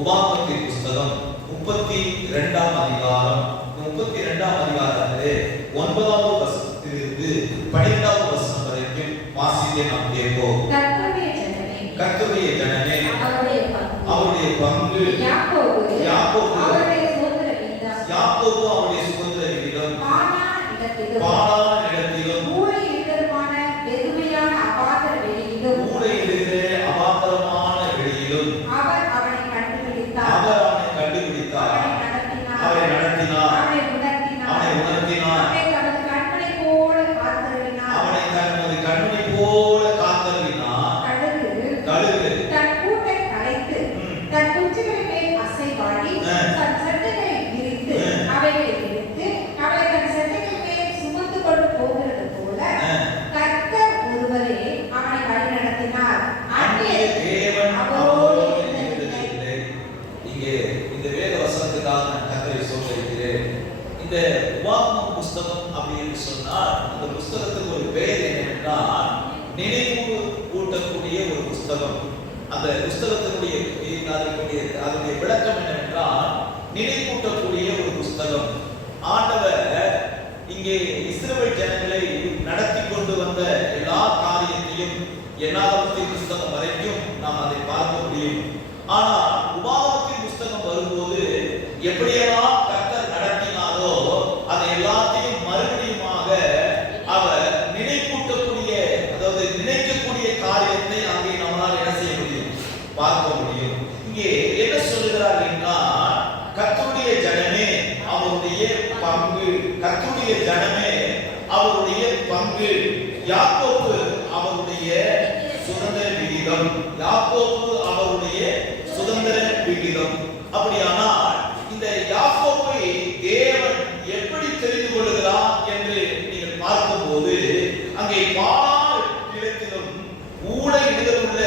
உபாகமத்தின் புத்தகம் 32ஆம் அதிகாரம். 32ஆம் அதிகாரத்திலே 9வது வசனத்திலிருந்து 12வது வசனம் வரைக்கும் வாசிக்க நாம் கேட்போம். கர்த்தருடைய ஜனமே அவருடைய பங்கு யாக்கோபு அவருடைய சுதந்திர வீதம் பாழான இடத்திலும் மூளை இருக்கிற அபாத்திர வெளியிலும் அவர் அவனை கண்டுபிடித்தார், அவரை நடத்தினார், அவனை உணர்த்தினார், அவனை தனது கண்மணி போல காத்தருளினார். கழுகு தன் கூட்டை கலைத்து தன் குஞ்சுகளை மேல் அசைவாடி தன் சட்டைகளை விரித்து அவைகளை எடுத்து அவை தன் சட்டைகள் மேல் சுமந்து கொண்டு போகிறது போல கர்த்தர் ஒருவரே அவனை வழி நடத்தினார். தேவன் அவரோடு இருந்ததில்லை. இங்கே இந்த வேத வசனத்துக்காக நான் கர்த்தரை சோதரிக்கிறேன். இந்த உபாகமம் புஸ்தகம் அப்படின்னு சொன்னால் அந்த புஸ்தகத்துக்கு ஒரு பெயர் என்னவென்றால் நினைவு கூட்டக்கூடிய ஒரு புஸ்தகம். அந்த புஸ்தகத்தினுடைய அதனுடைய விளக்கம் என்னவென்றால் நினைவூட்டக்கூடிய ஒரு புஸ்தகம். ஆண்டவர் இங்கே இஸ்ரவேல் ஜனங்களை நடத்தி கொண்டு வந்த எல்லா காரியத்தையும் என்னாகமத்தின் புஸ்தகம் வரைக்கும் நாம் அதை பார்க்க முடியும். ஆனால் உபாகமத்தின் புஸ்தகம் வரும்போது எப்படியெல்லாம் கர்த்தர் நடத்தினாரோ அதை எல்லாத்தையும் மறுபடியுமாக அவர் நினைவூட்டக்கூடிய, அதாவது நினைக்கக்கூடிய காரியத்தை அங்கே நம்மால் என்ன செய்ய முடியும், பார்க்க முடியும். இங்கே என்ன சொல்லுகிறார் என்றால் கர்த்தருடைய ஜனமே அவருடைய பங்கு, கர்த்தருடைய ஜனமே அவருடைய பங்கு, யாக்கோபு அவருடைய சுதந்திர விகிதம், யாக்கோபு அவருடைய சுதந்திர விகிதம். அப்படியானால் இந்த யாக்கோபை தேவன் எப்படி தெரிந்து கொள்கிறார் என்று நீங்கள் பார்க்கும்போது அங்கே பாழ் நிலத்திலும் ஊழை இடத்திலுள்ள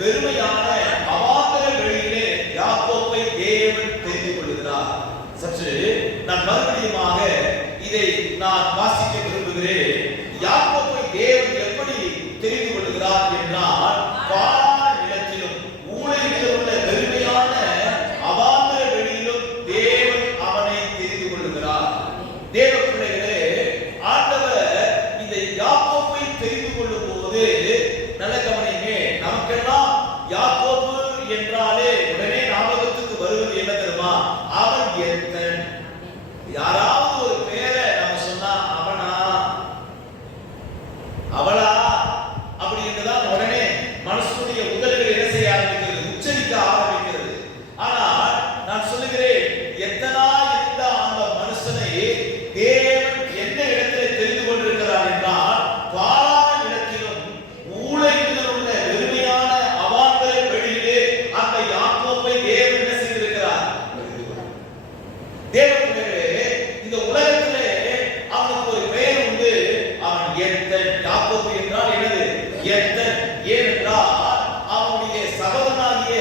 வெறுமையான அவாந்தர வெளியிலே யாக்கோபை தேவன் தெரிந்து கொள்கிறார். சற்று நான் மறுபடியுமாக இதை நான் வாசிக்க விரும்புகிறேன். யாக்கோபை தேவன் எப்படி தெரிந்து கொள்கிறார் என்றால் பாழ் நிலத்திலும் ஊழை இடத்திலுள்ள வெறுமையான அவாந்தர வெளியிலும் தேவன் அவனை தெரிந்து கொள்கிறார். தேவ பிள்ளைகளே, ஆண்டவர் இந்த யாக்கோபை தெரிந்து கொள்ளும் போது நல்ல கவனிங்க, நமக்கெல்லாம் யாக்கோபு என்றாலே உடனே ஞாபகத்துக்கு வருவது என்ன தெரியுமா? அவன் எத்தன். யாராவது ஒரு பேரை நம்ம சொன்னா அவனா அவளா அப்படி என்றுதான் உடனே மனசுடைய உதடுகள் என்ன செய்ய ஆரம்பிக்கிறது, உச்சரிக்க ஆரம்பிக்கிறது. ஆனால் நான் சொல்லுகிறேன், எத்தனா இருந்த அந்த மனுஷனை தேவன் எந்த இடத்திலே தெரிந்து கொண்டிருக்கிறார் என்றால் பாழான இடத்திலும் ஊழையிலும் உள்ள வெறுமையான அவாந்தர வெளியிலே அந்த யாக்கோபை தேவன் என்ன செய்திருக்கிறார். தேவ பிள்ளைகளே, இந்த உலகத்திலே அவனுக்கு ஒரு பெயர் உண்டு. அவன் எத்தன். யாக்கோபு என்றால் என்னது? எத்தன். ஏனென்றால் அவனுடைய சகோதரனாகிய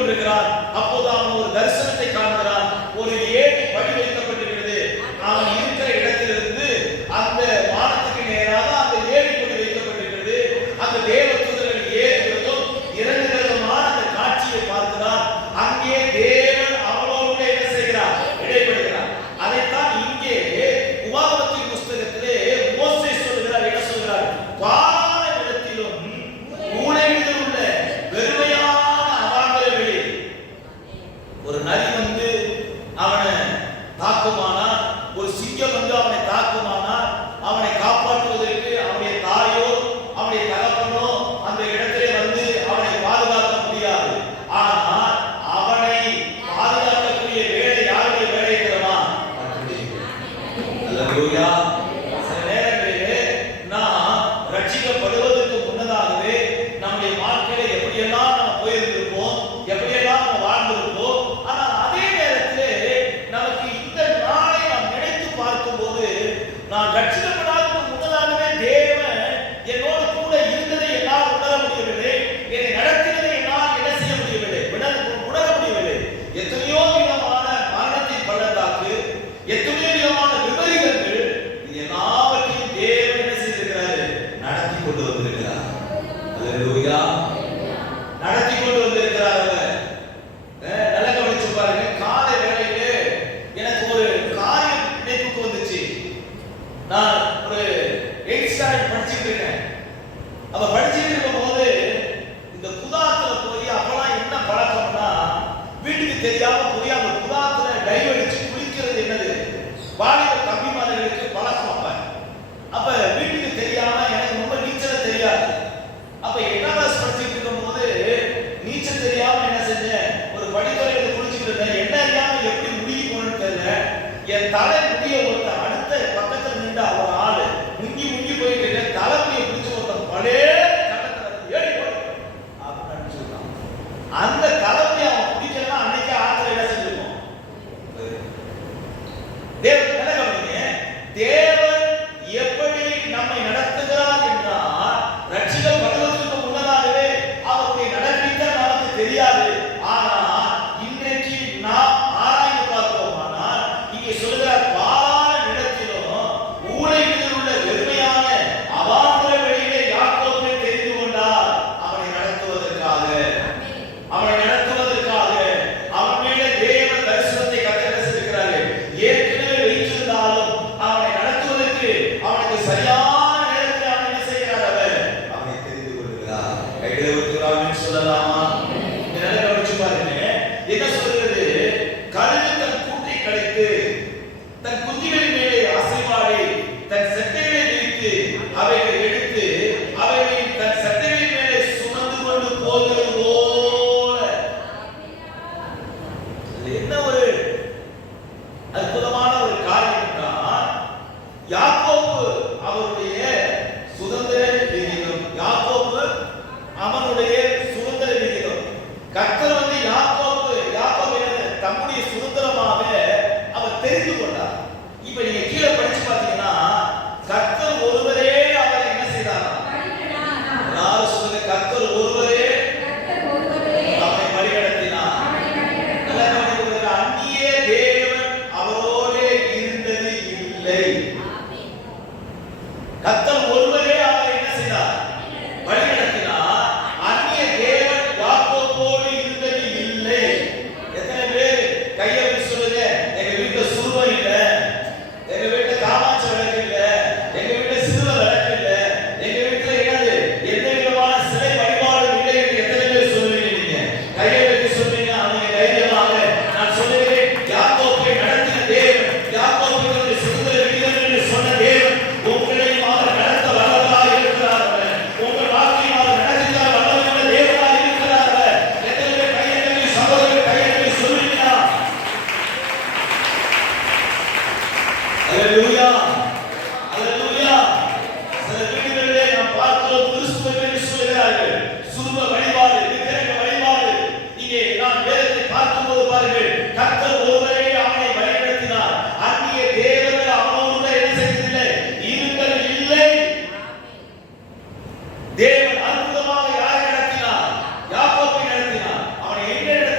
கொண்டிருக்கிறான். அப்போது அவன் ஒரு தரிசனத்தை காண்கிறான். ஒரு ஏணி படி வைக்கப்பட்டிருக்கிறது. அவன் இருக்கிற இடத்திலிருந்து அந்த வானத்துக்கு நேராக அந்த ஏணி படி வைக்கப்பட்டிருக்கிறது. அந்த தேவதூதர்கள் ஏறுகிறதும் இறங்குகிறதுமான அந்த காட்சியை பார்க்கிறான். அங்கே தேவன் அவனோடு என்ன செய்கிறார்? இடைப்படுகிறார். அதைத்தான் இங்கே உபாகமத்தின் புஸ்தகத்திலே மோசே சொல்கிறார். என்ன சொல்கிறார்? பாழான இடத்திலும் மூலைகளில் உள்ள வெறுமையான அவாந்தர வெளி ஒரு நரி வந்து அவனை தாக்குமானால், ஒரு சிங்கம் வந்து அவனை தாக்குமானால், அவனை காப்பாற்றுவதற்கு அவனுடைய தாயோ அவனுடைய தகப்பனோ அந்த இடத்திலே வந்து அவனை பாதுகாக்க முடியாது. ஆனால் அவனை பாதுகாக்கக்கூடிய வேலை யாருடைய வேலை தெரியுமா? அல்லேலூயா. சில நேரங்களிலே நாம் ரட்சிக்கப்படுவதற்கு முன்னதாகவே நம்முடைய வாழ்க்கையில எப்படியெல்லாம் நம்ம போயிருந்திருப்போம், எப்படியெல்லாம் நம்ம வாழ்ந்திருப்போம். ஆனால் அதே நேரத்திலே நமக்கு இந்த நாளை நாம் நினைத்து பார்க்கும்போது, நான் ரட்சிக்கப்படாததுக்கு முன்னதாகவே தேவன் என்னோடு கூட இருந்ததை என்னால் உணர முடியவில்லை. என்னை நடத்தினதை என்னால் என்ன செய்ய முடியவில்லை, உணர முடியவில்லை. எத்தனையோ விதமான மரணத்தின் பள்ளத்தாக்கு, எத்தனையோ விதமான விபரீதங்கள், இது எல்லாவற்றையும் தேவன் என்ன செய்திருக்கிறார்? நடத்தி கொண்டு வந்திருக்கிறார். அல்லேலூயா. நடத்தி கொண்டு வந்திருக்கிறார். அவர் நல்லா கவனிச்சு பாருங்க. காலை வேளையிலே எனக்கு ஒரு காரியம் நினைவுக்கு வந்துச்சு. நான் ஒரு 8th ஸ்டாண்டர்ட் படிச்சிட்டு இருக்கேன். அப்ப படிச்சிட்டு இருக்கும்போது இந்த குதாத்துல போய் அப்பெல்லாம் என்ன பழக்கம்னா, வீட்டுக்கு தெரியாம போய் அந்த குதாத்துல டைவ் அடிச்சு குளிக்கிறது என்னது வாலிப கம்பிமார்களுக்கு பழக்கம். அப்ப வீட்டுக்கு தெரியாம எனக்கு ரொம்ப நீச்சல் தெரியாது. அப்ப 8ஆம் கிளாஸ் படிச்சிட்டு இருக்கும்போது நீச்சல் தெரியாம என்ன செஞ்சேன், ஒரு படித்துறையில குளிச்சுட்டு இருந்தேன். என்ன அறியாம எப்படி முழுகி போனேன்னு தெரியல. என் தலை முடிய ஒருத்தன் அடுத்த பக்கத்துல நின்ற ஒரு ஆளு முங்கி முங்கி போயிட்டு இருக்க, தலைமுடியை பிடிச்சு ஒருத்தன் பழைய கட்டத்துல ஏறி போய் அப்படின்னு சொல்றான். அந்த தலைமுடியை அவன் பிடிக்கலாம். அன்னைக்கு ஆத்துல என்ன செஞ்சிருக்கோம்? தேவன் என்ன கவனிங்க, தேவன் எப்படி நம்மை நடத்துகிறார் என்றால், ரட்சிக்கப்படுவதற்கு முன்னதாகவே அவருடைய நடப்பித்த நமக்கு தெரியாது. ஆனால் இன்றைக்கு நாம் ஆராய்ந்து பார்ப்போமானால், இங்கே சொல்கிறார், பாழான இடத்திலும் ஊழைகளில் உள்ள வெறுமையான அவாந்தர வெளியிலே யாக்கோபை தெரிந்து கொண்டார். அவனை நடத்துவதற்காக, அவனை நடத்துவதற்காக அவன் மேலே தேவ தரிசனத்தை கத்தர் செய்திருக்கிறார்கள். ஏற்கனவே வைத்திருந்தாலும் அவனை நடத்துவதற்கு அவனுக்கு சரியான நேரத்தில் அவன் என்ன செய்கிறார்? அவனை தெரிந்து கொள்கிறார். கைகளை ஊற்றுகிறார் சொல்லலாமா? நல்லா கவனிச்சு பாருங்க. என்ன சொல்கிறது? கழுகு தன் கூட்டை கலைத்து தன் குஞ்சுகளின் மேலே அசைவாடி தன் செட்டைகளை விரித்து அவைகளை எடுத்து அவைகளை தன் செட்டைகளின் மேலே சுமந்து கொண்டு போகிறது போல. அது என்ன ஒரு அற்புதமான ஒரு காரியம் என்றால், யாக்கோபு அவருடைய சுதந்திர விகிதம். யாக்கோபு அவனுடைய சுதந்திர விகிதம். கர்த்தர் வந்து யாக்கோபு தம்முடைய சுதந்திரமாக அவர் தெரிந்து கொண்டார். இப்ப நீங்க கீழே படிச்சு பாத்தீங்கன்னா, கர்த்தர் ஒருவரே அவரை என்ன செய்தார்? எல்லாரும் சொல்லுங்க, கர்த்தர் ஒருவரே அவரை வழிநடத்தினார். நல்லா கவனிக்க, அந்நிய தேவன் அவரோடு இருந்தது இல்லை. கர்த்தர் ஒருவரே அவரை என்ன செய்தார்? வழிநடத்தினார். அந்நிய தேவன் யாக்கோபோடு இருந்தது இல்லை. எத்தனை பேர் கையை வச்சு சொல்லுங்க, எங்க வீட்டுல சுருவம் இல்ல, எங்க வீட்டுல காமாட்சி விளக்கு இல்ல, எங்க வீட்டுல சிறுவ விளக்கு இல்ல, எங்க வீட்டுல என்னது எந்த விதமான சிலை வழிபாடு இல்லை என்று எத்தனை பேர் சொல்லுவீங்க? நீங்க கையை வச்சு சொல்றீங்க. அவங்க தைரியமாக நான் சொல்லுகிறேன், யாக்கோபை நடத்தின தேவன், யாக்கோபுக்கு சுதந்திர விகிதம் என்று சொன்ன தேவன் உங்களையும் அவர் நடத்த வல்லவராக இருக்கிறார். உங்கள் வாழ்க்கையும் அவர் நடத்த வல்லவரான தேவனாக இருக்கிறார். எத்தனை பேர் கையை சகோதரர் கையை சொல்லுவீங்களா? அல்லேலூயா, அல்லேலூயா. சில வீடுகளிலே நாம் பார்க்கிறோம், கிறிஸ்துவை என்று சொல்கிறார்கள். சுருப வழிபாடு, விக்கிரக வழிபாடு. இங்கே நாம் வேதத்தை பார்க்கும்போது பாருங்கள், கர்த்தர் ஒருவரே அவனை வழிநடத்தினார். அந்நிய தேவர்கள் அவனோடு என்ன செய்ததில்லை? இருங்கள் இல்லை. தேவன் அற்புதமாக யாரை நடத்தினார்? யாக்கோபை நடத்தினார். அவனை எங்கே நடத்தினார்?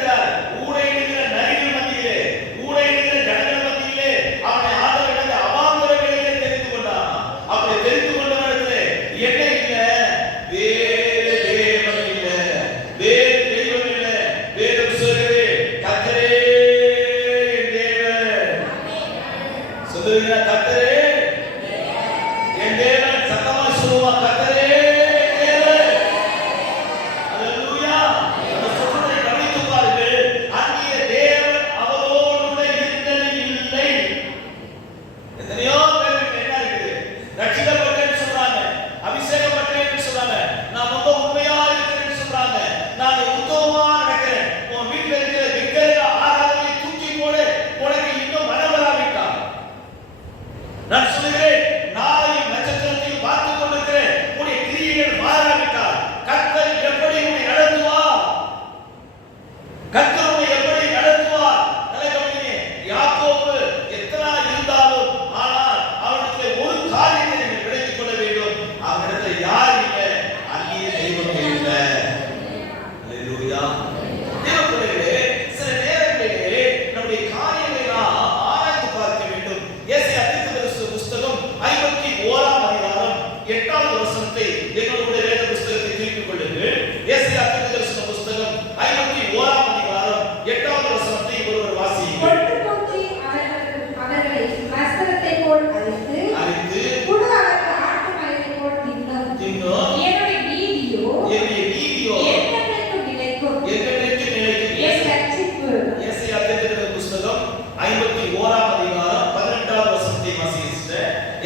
சொல்லுவீங்க கர்த்தரே என் தேவன். சத்தமா சொல்லுவா கர்த்தரே என் தேவன். அல்லேலூயா. அந்த சொல்றதை கவனித்து பாருங்கள். அங்கே தேவன் அவரோடு இருந்தது இல்லை. எத்தனையோ பேருக்கு என்ன இருக்குது? ரட்சிக்கப்பட்டேன்னு சொல்றாங்க, அபிஷேகப்பட்டேன்னு சொல்றாங்க, நான் ரொம்ப உண்மையா இருக்கிறேன்னு சொல்றாங்க, நான் உத்தமமா நடக்கிறேன். உன் வீட்டுல இருக்கிற விக்கிரக ஆராதனை தூக்கி போடு, உனக்கு இன்னும் மனம் வராவிட்டா. நான் சொல்லுகிறேன், நாளையும் நட்சத்திரத்தையும் பார்த்துக் கொண்டிருக்கிறேன், உன்னுடைய கிரியைகள் மாறாவிட்டால் கர்த்தர் எப்படி உன்னை நடத்துவார்? கர்த்தர் உன்னை எப்படி நடத்துவார்? நல்ல கவனிங்க. யாக்கோபு எத்தனை இருந்தாலும் ஆனால் அவனுக்கு ஒரு காரியத்தை நீங்கள் விளங்கிக் கொள்ள வேண்டும். அவனிடத்துல யார் இல்லை? அந்நிய தெய்வம் இல்லை. அல்லேலூயா. தேவ பிள்ளைகளே, சில நேரங்களிலே நம்முடைய காரியங்களை நாம் ஆராய்ந்து பார்க்க வேண்டும். ஏசாயா தீர்க்கதரிசி புஸ்தகம் 51ஆம் அதிகாரம் 8வது வசனத்தை எங்களுடைய வேத புஸ்தகத்தை திருப்பிக் கொள்ளுங்கள். ஏசாயா தீர்க்கதரிசி புஸ்தகம் 51ஆம் அதிகாரம் 8வது வசனத்தை ஒருவர் வாசியுங்கள். ஒட்டுமொத்தி அவர்களை வஸ்திரத்தை போல் அழித்து புழு அவர்கள் ஆட்டு மயிரை போல் தின்னும். என்னுடைய நீதியோ என்றென்றைக்கும் நிலைக்கும். என் ரட்சிப்பு. ஏசாயா தீர்க்கதரிசி புஸ்தகம் 51ஆம் அதிகாரம் 18வது வசனத்தை வாசிங்க.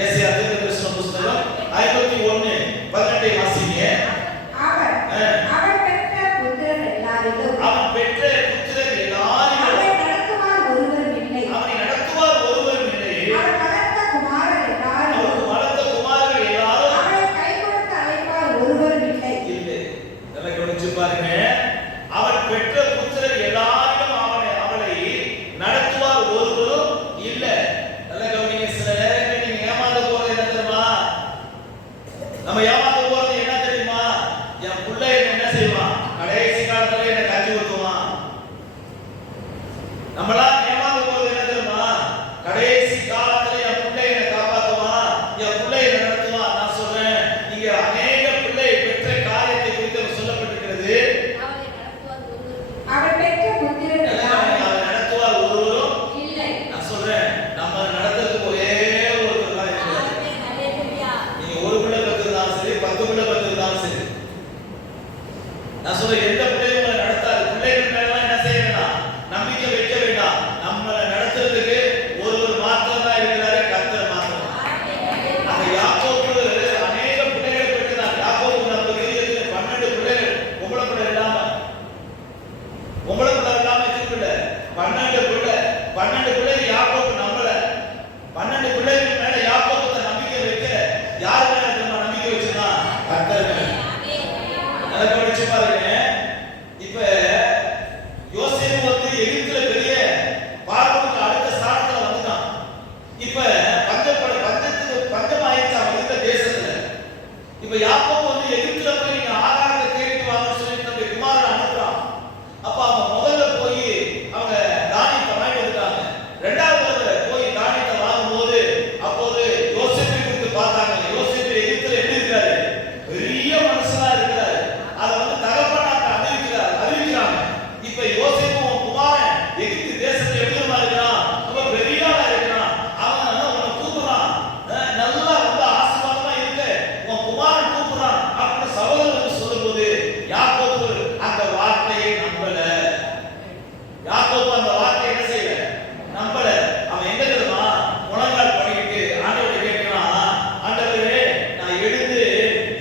ஏசாயா தீர்க்கதரிசி புஸ்தகம் 51:18 வாசிங்க. அவன் பெற்ற புத்திரர் எல்லாரிலும் அவன் பெற்ற புத்திரர் எல்லாரிலும் அவனை நடத்துவார் ஒருவரும் இல்லை. அவனை நடத்துவார் ஒருவரும் இல்லை. அவன் வளர்த்த குமாரர் எல்லாரும் அவனுக்கு வளர்த்த குமாரர்கள் எல்லாரும் அவனை கை கொடுத்து அழைப்பார் ஒருவரும் இல்லை. இல்லை. நல்லா கவனிச்சு பாருங்க. அவன் பெற்ற புத்திரர் எல்லாரிலும் அவளை நடத்துவார் ஒருவரும் இல்லை. நல்லா கவனிங்க. சில நேரங்களில் நீங்க ஏமாந்து போறது என்ன தெரியுமா? நம்ம ஏமாந்து போறது என்ன தெரியுமா? என் பிள்ளை என்ன செய்வான்? கடைசி காலத்துல என்ன கஞ்சி ஊத்துவான். நம்மளா ஏமாந்து போறது என்ன தெரியுமா? கடைசி காலத்துல என் பிள்ளை என்ன காப்பாத்துவான், என் பிள்ளை என்ன நடத்துவான். நான் சொல்றேன், இங்க அநேக பிள்ளை பெற்ற காரியத்தை குறித்து சொல்லப்பட்டிருக்கிறது. அவன் பெற்ற புத்திரர் எல்லாரும் அவன் நடத்துவார் ஒருவரும் இல்லை. நான் சொல்றேன், நம்ம நடத்துறதுக்கு ஒரே ஒரு காரியம் இருக்குது. நீங்க ஒரு பிள்ளை பெற்றிருந்தாலும் சரி, 10 பிள்ளை பெற்றிருந்தாலும் சரி, நான் சொல்றேன், எந்த பிள்ளையும் உங்களை நடத்தாது. பிள்ளைகள் மேல என்ன செய்ய வேண்டாம்? நம்பிக்கை வைக்க வேண்டாம். நம்மளை நடத்துறதுக்கு ஒருவர் மாத்திரம் தான் இருக்கிறாரு, கர்த்தர் மாத்திரம். அந்த யாக்கோபு அநேக பிள்ளைகளை பெற்றார். யாக்கோபு நம்ம தெரியல 12 பிள்ளைகள், பொம்பளை பிள்ளை இல்லாம வச்சிருக்கல. 12 பிள்ளை யாக்கோபு நம்மள 12 பிள்ளைகள் மேல யாக்கோபு நம்பிக்கை வைக்க யார் மேல நம்ம நம்பிக்கை வச்சிருந்தா? கர்த்தர் மேல. நல்லா கவனிச்சு பாருங்க. இப்ப யோசேப்பு வந்து எகிப்துல பெரிய பார்வோனுக்கு அடுத்த ஸ்தானத்துல வந்துட்டான். இப்ப பஞ்சம் ஆயிடுச்சு அவன் இருந்த தேசத்துல. இப்ப யாக்கோபு வந்து எகிப்துல போய் நீங்க ஆகாரத்தை தேடிட்டு வாங்கன்னு சொல்லி தன்னுடைய குமாரனை அனுப்புறான். அப்ப அவங்க முதல்ல போய் அவங்க தானியத்தை வாங்கி வந்துட்டாங்க. ரெண்டாவது தடவை போய் தானியத்தை வாங்கும்போது அப்போது யோசேப்பை குறித்து பார்த்தாங்க. யோசேப்பு எகிப்துல எப்படி இருக்காரு? பெரிய மனுஷனா இருக்கிறாரு. அதை வந்து தகப்பனாட்ட அறிவிக்கிறாங்க. இப்ப யோசேப்பு உன் குமாரன் எகிப்து தேசத்துல எப்படி இருக்கிறான்? ரொம்ப பெரிய ஆளா இருக்கிறான். அவன் உன்னை கூப்பிடுறான். நல்லா ரொம்ப ஆசீர்வாதமா இருக்கு, உன் குமாரன் கூப்பிடுறான் அப்படின்னு சகோதரர் வந்து சொல்லும்போது யாக்கோபு அந்த வார்த்தையை நம்பல. யாக்கோபு அந்த வார்த்தை என்ன செய்யல? நம்பல. அவன் எங்க தெரியுமா? முழங்கால் பண்ணிக்கிட்டு ஆண்டவரை கேட்கிறான், ஆண்டவரே நான் எழுந்து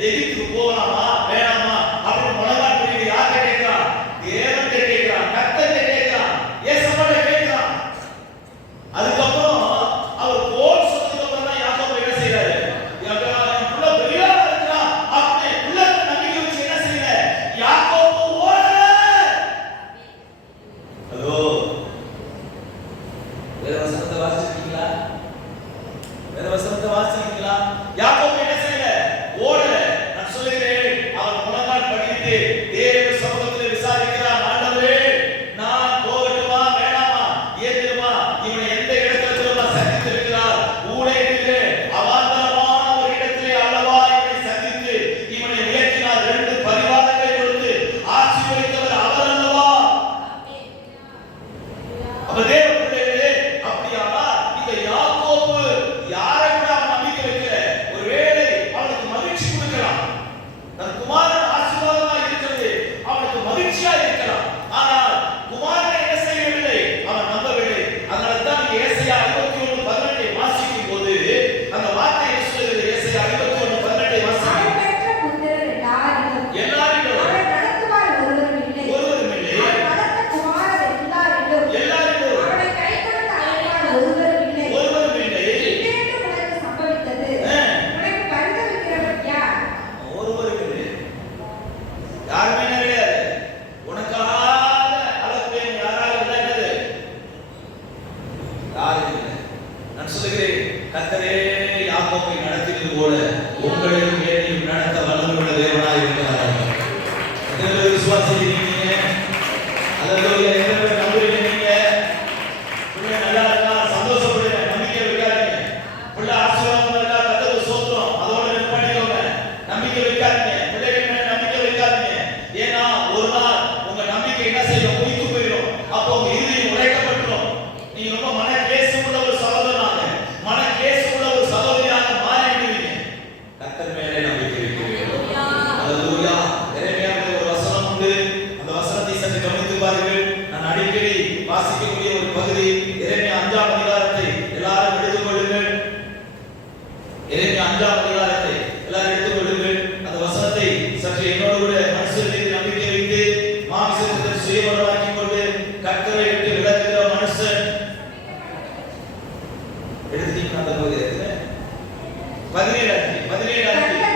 எகிப்துக்கு போகலாமா வேணாமா அப்படின்னு முழங்கால் பண்ணிட்டு யார்கிட்ட கேட்கிறான்? தேவன் கேட்கிறான், கர்த்தர் கேட்கிறான், ஏசப்பாட்ட கேட்கிறான். அதுக்கப்புறம் அவர் போல் சொன்னதுக்கு அப்புறம் தான் யாக்கோபு என்ன செய்யறாரு? என் புள்ள பெரிய ஆளா இருக்கிறான் அப்படின்னு புள்ள நம்பிக்கை வச்சு என்ன செய்யல? யாக்கோபு ஓடல. ஹலோ, வேற வசனத்தை வாசிச்சிருக்கீங்களா? யாக்கோபு என்ன செய்யல? ஓடல. நான் சொல்லுகிறேன், அவன் முழங்கால் படிட்டு தேவ சமூகத்தில் விசாரிக்கிறான், ஆண்டவரே நான் போகட்டுமா வேணாமா? ஏன் தெரியுமா? இவனை எந்த இடத்துல தெரியுமா சந்தித்திருக்கிறார்? ஊழியத்திலே அவாந்தரமான ஒரு இடத்திலே அல்லவா இவனை சந்தித்து இவனை உயர்த்தினார். 2 பரிவாரங்களை கொடுத்து ஆசீர்வதித்தவர் அவர் அல்லவா? அப்ப தேவ பிள்ளைகளே, அப்படியானால் நான் சொல்லுகிறேன், கர்த்தரே யாக்கோபை நடத்தியது போல உங்களையும் என்னையும் நடத்த வல்லமையுள்ள தேவனாய் இருக்கிறார். எத்தனை பேர் விசுவாசிக்கிறீங்க? அல்லேலூயா. எத்தனை பேர் நம்புறீங்க? நீங்க பிள்ளை நல்லா இருக்கா, சந்தோஷப்படுங்க, நம்பிக்கை வைக்காதீங்க. பிள்ளை ஆசீர்வாதமா இருக்கா, கர்த்தருக்கு ஸ்தோத்திரம், அதோட நிப்பாட்டிக்கோங்க. நம்பிக்கை வைக்காதீங்க, பிள்ளைகள் மேல நம்பிக்கை வைக்காதீங்க. ஏன்னா ஒரு நாள் உங்க நம்பிக்கை என்ன செய்யும்? பொய்த்து போயிடும். அப்போ உங்க இருதயம் உடைக்கப்பட்டுரும். நீங்க ரொம்ப மன கேசு உள்ள ஒரு சகோதரனாக, மன கேசு உள்ள ஒரு சகோதரியாக மாறிடுவீங்க. கர்த்தர் மேலே நம்பிக்கை வைக்கிறீர்கள். அல்லேலூயா. எரேமியாவிலே ஒரு வசனம் உண்டு. அந்த வசனத்தை சற்று கவனித்து பாருங்கள். நான் அடிக்கடி வாசிக்கக்கூடிய ஒரு பகுதி. எரேமியா 5ஆம் அதிகாரத்தை எல்லாரும் எடுத்துக் கொள்ளுங்கள். எரேமியா 5ஆம் அதிகாரத்தை எல்லாரும் எடுத்துக் கொள்ளுங்கள். அந்த வசனத்தை சற்று என்னோடு கூட மனுஷர் மீது நம்பிக்கை வைத்து மாமிசத்தை சுயபலமாக்கிக் கொண்டு கர்த்தரை விட்டு விலகுகிற மனுஷன். எடுத்தீங்கன்னா அந்த பகுதி எத்தனை? 17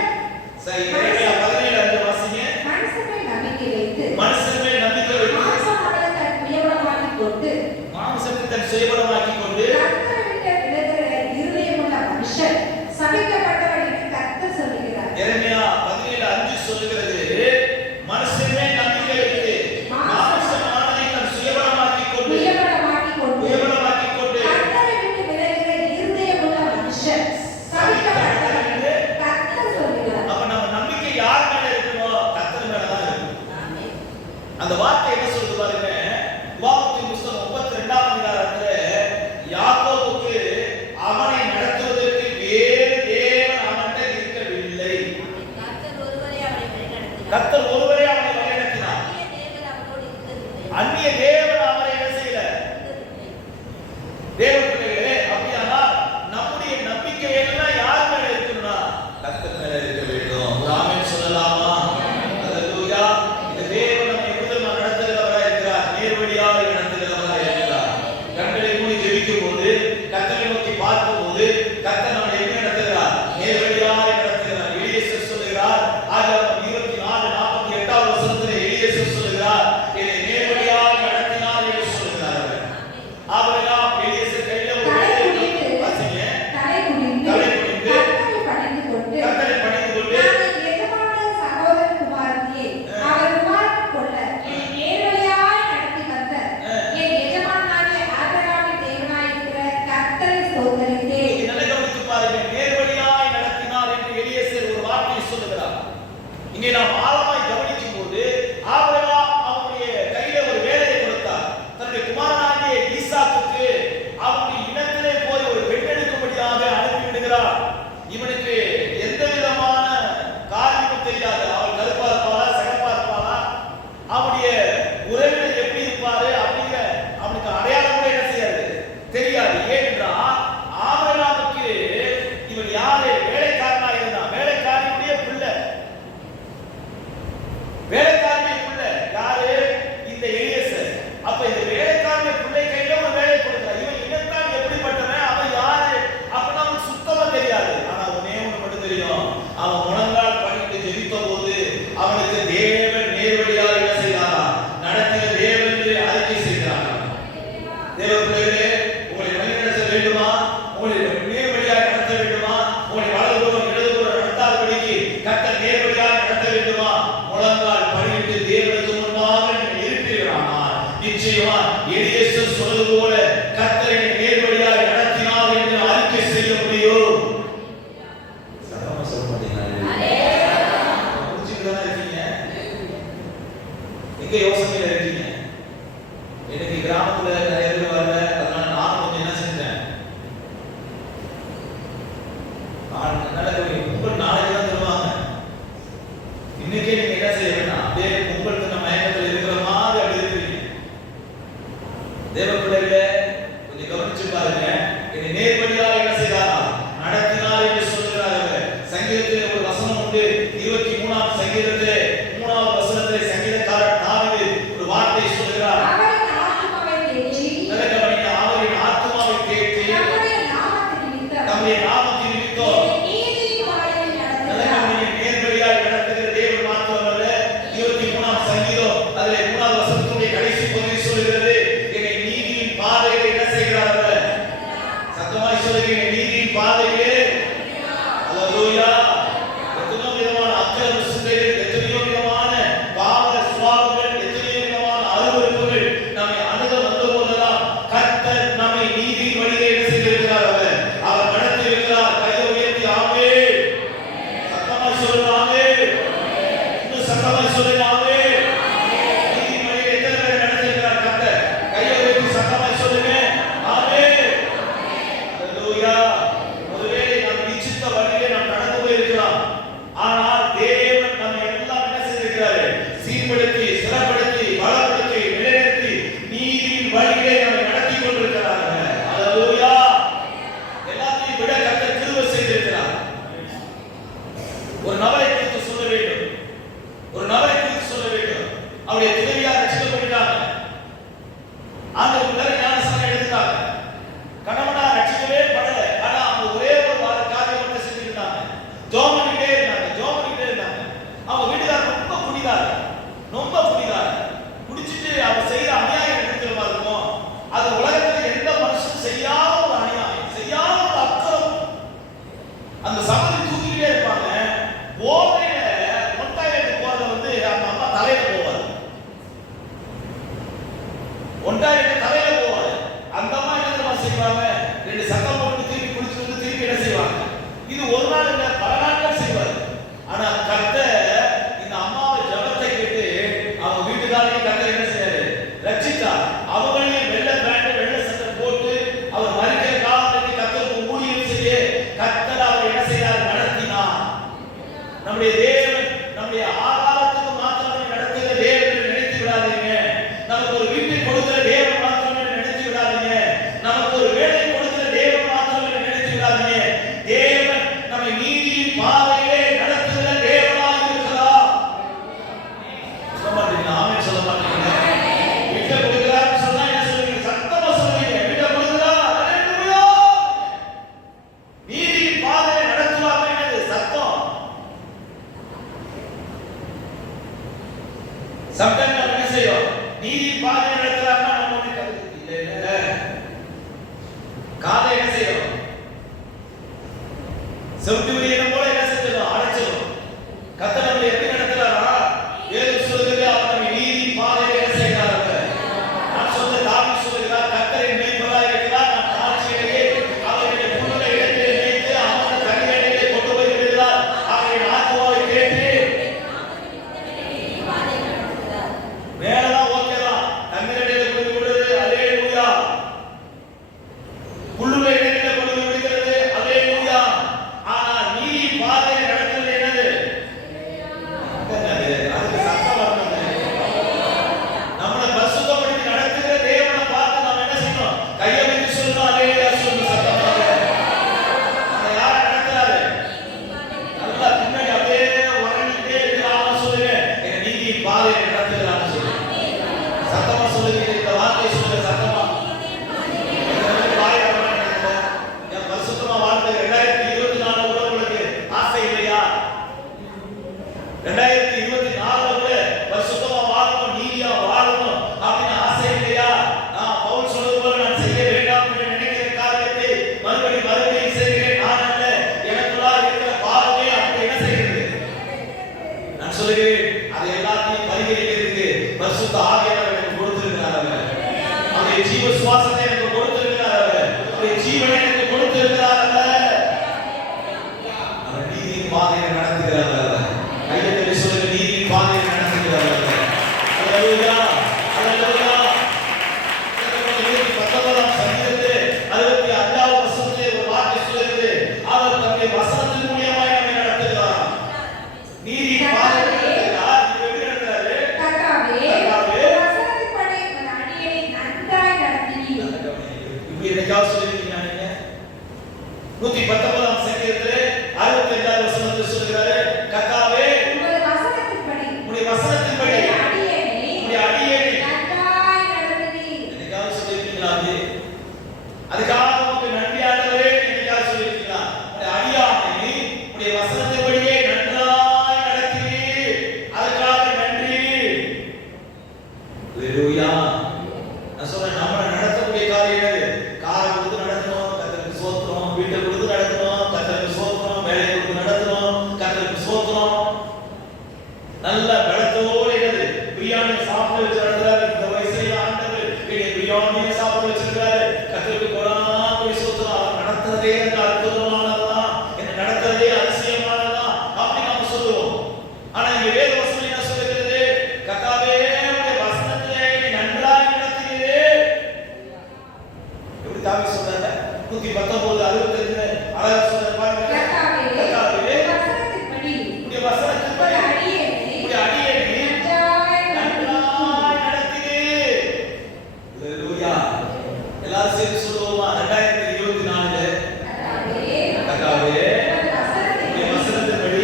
சரி, எரேமியா 17 வாசிங்க. மனுஷன் மேல் நம்பிக்கை வைத்து மனுஷன் மேல் நம்பிக்கை வைத்து மாம்சமானதை தன் சுயபலமாக்கிக் கொண்டு மாம்சத்தை தன் சுயபலமாக்கிக் கொண்டு கர்த்தரை விட்டு விலகுகிற இருதயமுள்ள மனுஷன் சபிக்கப்பட்டவன் என்று கர்த்தர் சொல்லுகிறார். எரேமியா 17:5 சொல்லுகிறது, மனுஷன் மேல் நம்பிக்கை வைத்து மாம்சமானதை தன் சுயபலமாக்கிக் கொண்டு சுயபலமாக்கிக் கொண்டு கர்த்தரை விட்டு விலகுகிற இருதயமுள்ள மனுஷன் சபிக்கப்பட்டவன் என்று கர்த்தர் சொல்லுகிறார். அப்ப நம்ம நம்பிக்கை யார் மேல இருக்கணும்? கர்த்தர் மேல தான் இருக்கணும். ஆமென். அந்த வார்த்தை என்ன சொல்லுது பாருங்க. உபாகமத்தின் புத்தகம் 32ஆம் அதிகாரத்துல யாக்கோபுக்கு அவனை நடத்துவதற்கு வேறு தேவன் அவன்கிட்ட இருக்கவில்லை. கர்த்தர் ஒருவரே அவனை வழிநடத்தினார். கர்த்தர் ஒருவரே அவனை வழிநடத்தினார். அந்நிய தேவன் அவனோடு இருந்ததில்லை. அந்நிய தேவன் அவனை என்ன செய்யல? தேவ பிள்ளைகளே, அப்படியானா நம்முடைய நம்பிக்கை எல்லாம் யார் மேல இருக்கணும்னா கர்த்தர் மேல இருக்க வேண்டும். ஒரு ஆமென் சொல்லலாமா? அல்லேலூயா. இந்த தேவன் நம்மை எப்பொழுதும் நடத்துகிறவராய் இருக்கிறார், நேர்வழியாக நடத்துகிறவராய் இருக்கிறார். கண்களை மூடி ஜெபிக்கும் போது, கர்த்தரை நோக்கி பார்க்கும் போது, கர்த்தர் நம்மை எப்படி நடத்துகிறார்? நேர்வழியாக நடத்துகிறார். எலியேசர் சொல்லுகிறார், ஆதியாகமம் 24:48 வசனத்திலே எலியேசர் சொல்லுகிறார், என்னை நேர்வழியாக நடத்தினார் என்று சொல்லுகிறார் அவர். ஆபிரகாம் எலியேசர் கையில ஒரு வேலையை கொடுத்து, வாசிங்க. தலை குனிந்து கர்த்தரை பணிந்து கொண்டு நான் எஜமான சகோதர குமாரத்தியே அவர் குமாரன் கொள்ள என்னை நேர்வழியாய் நடத்தி வந்த என் எஜமானாகிய ஆபிரகாமின் தேவனாயிருக்கிற கர்த்தரை ஸ்தோத்திரித்தேன். நீங்க நல்லா கவனித்து பாருங்க. நேர்வழியாய் நடத்தினார் என்று எலியேசர் ஒரு வார்த்தையை சொல்லுகிறார். இங்கே நாம் ஆழமாய் கவனிக்கும் போது ஆபிரகாம் அவருடைய கையில ஒரு வேலையை கொடுத்தார். தன்னுடைய குமாரனாகிய ஈசாக்குக்கு அவருடைய இனத்திலே போய் ஒரு பெண் எடுக்கும்படியாக அனுப்பிவிடுகிறார். இவனுக்கு எந்த விதமான காரியமும் தெரியாது. அவள் கருப்பா இருப்பாளா, சிகப்பா இருப்பாளா, அவனுடைய உறவினர் எப்படி இருப்பாரு அப்படிங்கிற அவனுக்கு அடையாளம் கூட என்ன செய்யாது, தெரியாது. ஏனென்றால் ஆபிரகாமுக்கு இவன் யாரு? வேலைக்காரனா இருந்தான், வேலைக்காரனுடைய பிள்ளை. செவிட்டு விரியனம் போல என்ன செஞ்சிடும்? அழைச்சிடும். கர்த்தர் நம்மை எப்படி நடத்துறாரா? வேதம் சொல்லுகிறது அவர் நம்மை நீதி பாதையிலே என்ன செய்கிறார்? நான் சொல்ல தாவீது சொல்லுகிறார், கர்த்தரின் மேய்ப்பராய் இருக்கிறார், நான் தாழ்ச்சியிலேயே அவருடைய புல்லுள்ள இடத்திலே மேய்த்து அமர்ந்த கனிகளிலே கொண்டு போய் விடுகிறார். அவருடைய ஆத்துமாவை கேட்டு மேலதான் ஓகேதான், தண்ணீரிலே கொண்டு விடுறது, அல்லேலூயா. புல்லுள்ள இடத்திலே கொண்டு போய் விடுகிறது, அல்லேலூயா. ஆனால் நீதி பாதையிலே நடக்கிறது என்னது? அதுக்கு சத்தம் வரணும். நம்மளை பரிசுத்தப்படுத்தி நடத்துகிற தேவனை பார்த்து நாம் என்ன செய்யணும்? கையை வைத்து சொல்லணும், அல்லேலூயா சொல்லணும் சத்தமாக. அதை யார் நடத்துறாரு? நல்லா பின்னாடி அப்படியே உறங்கிட்டே இருக்கிறான்னு சொல்லுங்க, என் நீதியின் பாதையை நடத்துகிறான்னு சொல்லுங்க. சத்தமா சொல்லுங்க, இந்த வார்த்தையை சொல்லுங்க சத்தமா. என் பரிசுத்தமா வாழ்ந்து 2024 கூட உங்களுக்கு ஆசை இல்லையா? 2024 கூட பரிசுத்தமா வாழணும், நீதியா வாழணும் அப்படின்னு ஆசை இல்லையா? நான் பவுல் சொல்றது போல நான் செய்ய வேண்டாம் என்று நினைக்கிற காரியத்தை மறுபடியும் செய்கிறேன். நான் அல்ல, எனக்குள்ளாக இருக்கிற பாவமே அப்படி என்ன செய்கிறது? நான் சொல்லுகிறேன், அதை எல்லாத்தையும் பரிகரிக்கிறதுக்கு பரிசுத்த ஆவியானவர் எனக்கு கொடுத்திருக்கிறார். அவருடைய ஜீவ சுவாசத்தை எனக்கு கொடுத்திருக்கிறார். அவருடைய ஜீவனை எனக்கு கொடுத்திருக்கிறார். அவர் நீதியின் பாதையை நடத்துகிறார். கையெழுத்து சொல்லுங்க, நீதியின் பாதையை நடத்துகிறார். அல்லேலூயா, அல்லேலூயா. 19ஆம் சங்கீதத்திலே 65வது வசனத்திலே ஒரு வார்த்தை சொல்லுகிறது, அவர் தம்முடைய வசனத்தின் மூலமாய் நம்மை நடத்துகிறார். நீதியின் பாதையை நடத்துகிறார். இது எப்படி நடத்துறாரு? கர்த்தாவே, வசனத்தின்படி உன் அடியேனை நன்றாய் நடத்தினீர். இப்படி என்னைக்காவது சொல்லிருக்கீங்களா நீங்க? 119ஆம் சங்கீதத்திலே 65வது வசனத்தில் சொல்கிறாரு, கர்த்தாவே உமது வசனத்தின்படி உம்முடைய வசனத்தின்படி உம்முடைய அடியேனை நன்றாய் நடத்தினீர். என்னைக்காவது சொல்லிருக்கீங்களா? அதுக்காக உங்களுக்கு நன்றி ஆண்டவரே என்னைக்காவது சொல்லிருக்கீங்களா? உம்முடைய அடியானை உம்முடைய வசனத்தின்படியே நன்றாய் நடத்தினீர், அதுக்காக நன்றி. அல்லேலூயா. நான் சொல்றேன், நம்மளை நடத்தக்கூடிய காரியம் என்னது? காரை கொடுத்து நடத்தணும், கர்த்தருக்கு சோத்திரம். வீட்டை கொடுத்து நடத்தணும், கர்த்தருக்கு சோத்திரம். வேலை கொடுத்து நடத்தணும், கர்த்தருக்கு சோத்திரம். நல்ல பலத்தோடு என்னது? பிரியாணி சாப்பிட வச்சு நடத்துறாரு. இந்த வயசுல ஆண்டவர் பிரியாணியை சாப்பிட வச்சிருக்காரு. கர்த்தருக்கு கொடாம சோத்திரம். அவர் நடத்துறதே எனக்கு அற்புதமானதுதான், என்ன நடத்துறதே அதிசயமானதுதான் அப்படி நாம சொல்லுவோம். ஆனா இங்க வேத வசனம் என்ன சொல்லுகிறது? கர்த்தாவே உம்முடைய வசனத்திலே என்னை நன்றாய் நடத்தினீரே. எப்படி தாவீது சொல்றாரு? 119 65 அழகா சொல்றாரு பாருங்க. கர்த்தாவே, வசனத்தின்படி உம்முடைய வசனத்தின்படி உம்முடைய அடியேனை நன்றாய் நடத்தினீர். அல்லேலூயா. எல்லாரும் சேர்ந்து சொல்லுவோமா? 2024 கர்த்தாவே உம்முடைய வசனத்தின்படி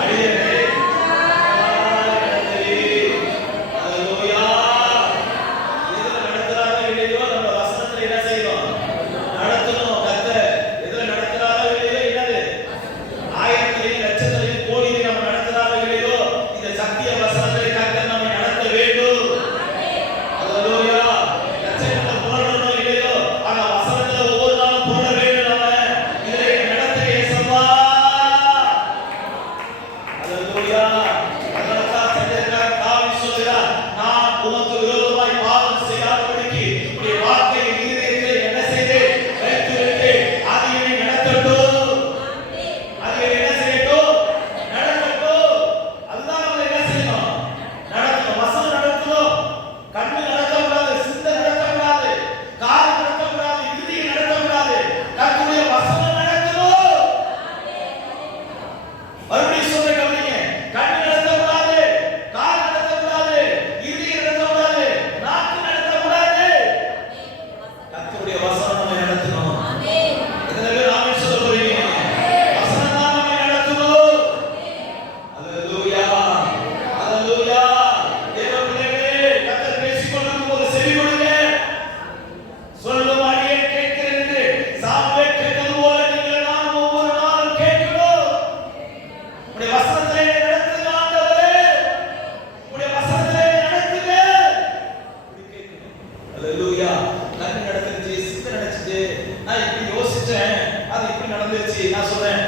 அடியேனை நன்றாய் நடத்தினீர். அல்லேலூயா. எதுல நடத்துறாரோ இல்லையோ நம்ம வசனத்துல என்ன செய்யணும்? நடத்தணும். கர்த்தர் எதுல நடத்துறாரோ இல்லையோ என்னது? ஆயிரத்திலையும் லட்சத்திலையும் கோடியிலையும் நம்ம நடத்துறாரோ இல்லையோ இந்த சத்திய வசனத்தை கர்த்தர் நம்மை நடத்த வேண்டும். அல்லேலூயா. லட்சங்களை போடணுமோ இல்லையோ, ஆனா வசனத்துல ஒவ்வொரு நாளும் போட வேண்டும். நம்ம இதிலே நடத்துகிற இயேசுவா. அல்லேலூயா. அதனால்தான் சங்கீதக்காரன் தாவீது சொல்கிறார், நான் உமக்கு விரோதமாய் பாவம் செய்யாதபடிக்கு உம்முடைய வார்த்தையை இருதயத்திலே என்ன செய்தேன்? வைத்து வைத்தேன். அது என்னை நடத்தட்டும். அது என்னை என்ன செய்யட்டும்? நடத்தட்டும். அதுதான் நம்ம என்ன செய்யணும்? நடத்தணும். வசனம் நடத்தணும். கண்ணு நடத்தக்கூடாது, சிந்தை நடத்தக்கூடாது, காது நடத்தக்கூடாது, இருதயம் நடத்தக்கூடாது. கர்த்தருடைய வசனம் நடத்தணும். மறுபடியும் சொல்றேன் கவனிங்க. கண்ணு நடத்தக்கூடாது, காது நடத்தக்கூடாது, இருதயம் நடத்தக்கூடாது, நாக்கு நடத்தக்கூடாது. கர்த்தருடைய வசனம் நம்மை நடத்தணும். எத்தனை பேர் ஆமென் சொல்ல போறீங்க? வசனம் தான் நம்மை நடத்தணும். அல்லேலூயா. அல்லேலூயா. தேவ பிள்ளைகளே, கர்த்தர் பேசிக் கொண்டிருக்கும் போது செவி கொடுங்க. சொல்லும் அடியேன் கேட்கிறேன் என்று சாமுவேல் கேட்டது போல நீங்கள் நான் ஒவ்வொரு நாளும் கேட்கணும். உம்முடைய வசனத்திலே நடத்துங்க ஆண்டவரே. உம்முடைய வசனத்திலே நடத்துங்க. இப்படி கேட்கணும். அல்லேலூயா. கண்ணு நடந்துச்சு, சிந்தை நடந்துச்சு, நான் இப்படி யோசிச்சேன், அது இப்படி நடந்துச்சு. நான் சொல்றேன்,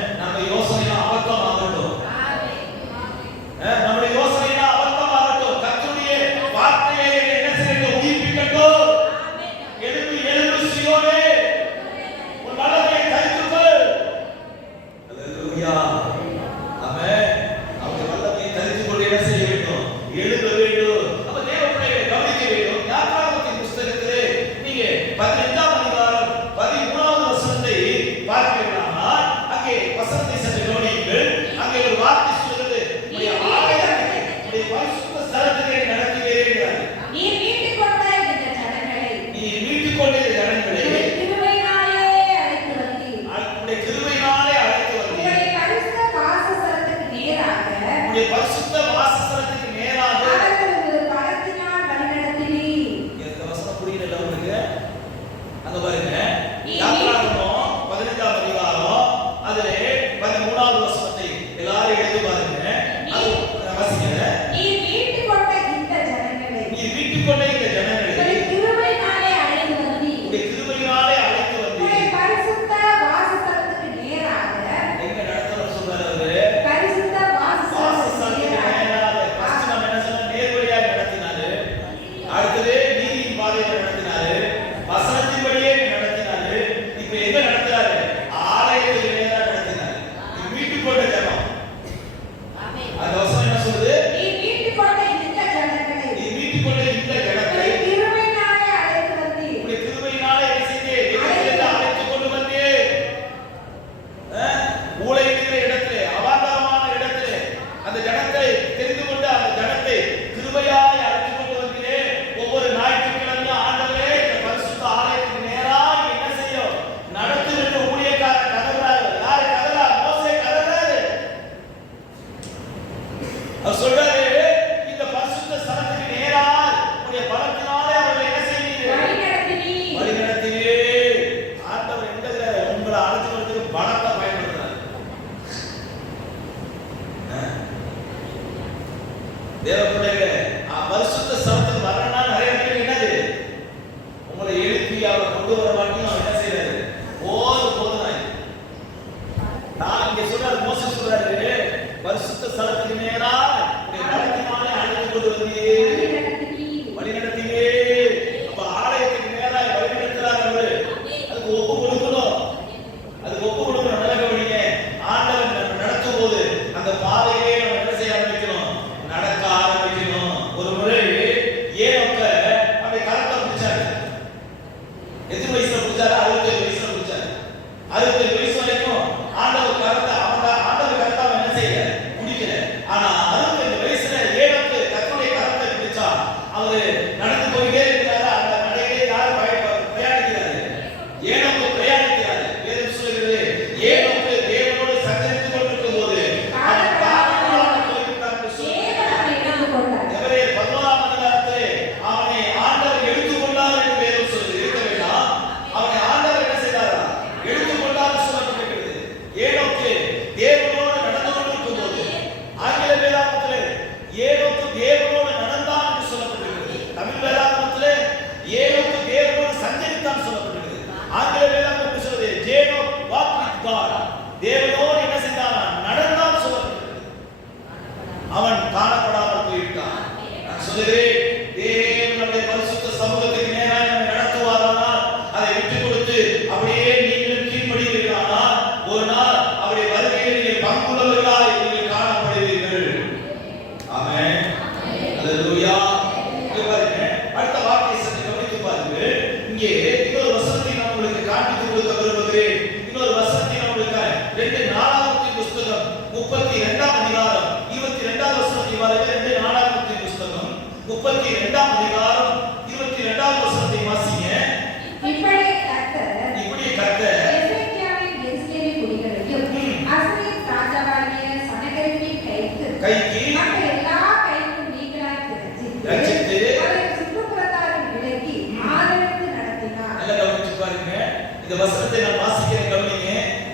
தேவ பிள்ளைகளே, பரிசுத்த ஸ்தலத்துக்கு வரணும்னா நிறைய பேர் என்னது உங்களை எழுப்பி அவரை கொண்டு வர மாட்டேன்னு அவர் என்ன செய்யறாரு? போதும் நான் இங்க சொல்றாரு, மோசஸ் சொல்றாரு, பரிசுத்த ஸ்தலத்துக்கு நேரா நடத்தினாலே அழைத்து கொண்டு வந்தீங்க, வழி நடத்தீங்க. அப்ப ஆலயத்துக்கு நேரா வழி நடத்துறாரு அவரு. அதுக்கு ஒப்பு கொடுக்கணும், அதுக்கு ஒப்பு கொடுக்கணும். நல்ல கவனிங்க, ஆண்டவன் நம்ம நடத்தும் போது அந்த பாதையிலே நம்ம என்ன செய்ய ஆரம்பிக்கணும்? நடக்க ஆரம்பிக்கணும். ஒரு முறை ஏனோக்க அப்படி கரத்தை பிடிச்சாரு. எத்தனை வயசுல பிடிச்சாரு? 65 வயசுல பிடிச்சாரு. 65 வயசு வரைக்கும் ஆண்டவர் கரத்தை ஆண்டவர் கரத்தை அவன் என்ன செய்யல? பிடிக்கல. ஆனா 65 வயசுல ஏனோக்கு கர்த்தருடைய கரத்தை பிடிச்சா அவரு நடந்து போயிட்டே இருக்கிறாரு. அந்த நடையிலே யார் பிரயாணிக்கிறாரு? ஏனோக்கு பிரயாணிக்கிறாரு. வேதம் சொல்கிறது, ஏனோக்கு தேவனோடு சஞ்சரித்துக் கொண்டிருக்கும் போது அவன் காணாமல் போய்விட்டான் என்று சொல்லி எபிரேயர் 11ஆம் அதிகாரத்திலே அவனை ஆண்டவர் எடுத்துக்கொண்டார் என்று வேதம் சொல்கிறது. இருக்க வேண்டாம், அவனை ஆண்டவர் என்ன செய்தாரா? எடுத்துக்கொண்டார் சொல்லப்பட்டிருக்கிறது. ஏனோக்கு தேவனோடு நடந்து கொண்டிருக்கும் போது, ஆங்கில வேதாகமத்திலே ஏனோக்கு தேவனோடு நடந்தான் என்று சொல்லப்பட்டிருக்கிறது. தமிழ் வேதாகமத்திலே ஏனோக்கு தேவனோடு சஞ்சரித்தான் சொல்லப்பட்டிருக்கிறது. ஆங்கில வேதாகமத்தில் சொல்றது ஏனோக் walked with God, தேவனோடு என்ன செய்தான்? நடந்தான் சொல்லப்பட்டிருக்கிறது. அவன் காணப்படாமல் போய்விட்டான். நான் சொல்கிறேன், தேவனுடைய பரிசுத்த சமூகத்துக்கு நேராக நம்மை நடத்துவாரானால், அதை விட்டுக் கொடுத்து அப்படியே நீங்களும் கீழ்ப்படிவீர்களானால், ஒரு நாள் அவருடைய வருகையில் நீங்கள் பங்குள்ளவர்களாய் நீங்கள் காணப்படுவீர்கள். ஆமென். அல்லேலூயா. இங்க பாருங்க, அடுத்த வார்த்தையை சற்று கவனித்து பாருங்கள். இங்கே இன்னொரு வசனத்தை நான் உங்களுக்கு காண்பித்து கொடுக்க விரும்புகிறேன். இன்னொரு வசனத்தை நான் உங்களுக்கு 2 நாளாகமத்தின் புத்தகம் 32ஆம் அதிகாரம் 22ஆம் வசனத்தை பாருங்க. 2 நாளாகமத்தின் புத்தகம் 32ஆம் அதிகாரம் 22ஆம் வசனத்தை வாசிங்க. இப்படி கர்த்தர் எசேக்கியாவின் எருசலேமின் குடிகளையும் அசீரியா ராஜாவாகிய சனகெரிபின் கைக்கு மற்ற எல்லா கைக்கும் நீங்களாய் ரட்சித்து அவரை சுற்றுப்புறத்தாரின் விலக்கி ஆதரித்து நடத்தினார். நல்லா கவனிச்சு பாருங்க. இந்த வசனத்தை நான் வாசிக்கிறேன், கவனிங்க.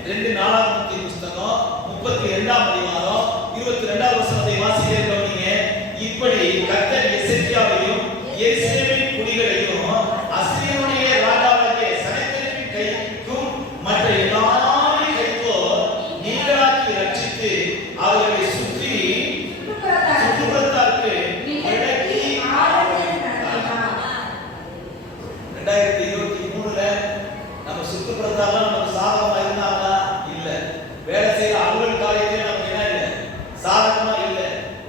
2 நாளாகமத்தின் புத்தகம் 32ஆம் அதிகாரம் 22ஆம் வசனத்தை வாசிக்கிறேன், கவனிங்க. இப்படி கர்த்தர் எசேக்கியாவையும் எருசலேமின் குடிகளையும் அசீரியனுடைய ராஜாவாகிய சனகெரிபின் கைக்கும் மற்ற எல்லாரின் கைக்கும் நீங்களாக்கி ரட்சித்து அவர்களை சுற்றி சுற்றுப்புறத்தாருக்கு விலக்கி ஆதரித்து நடத்தினார். 2023ல நம்ம சுற்றுப்புறத்தாலாம் நமக்கு சாதகமா இருந்தாங்களா? இல்ல. வேலை செய்யற அலுவல் காரியத்திலே நமக்கு என்ன இல்ல? சாதகமா இல்ல.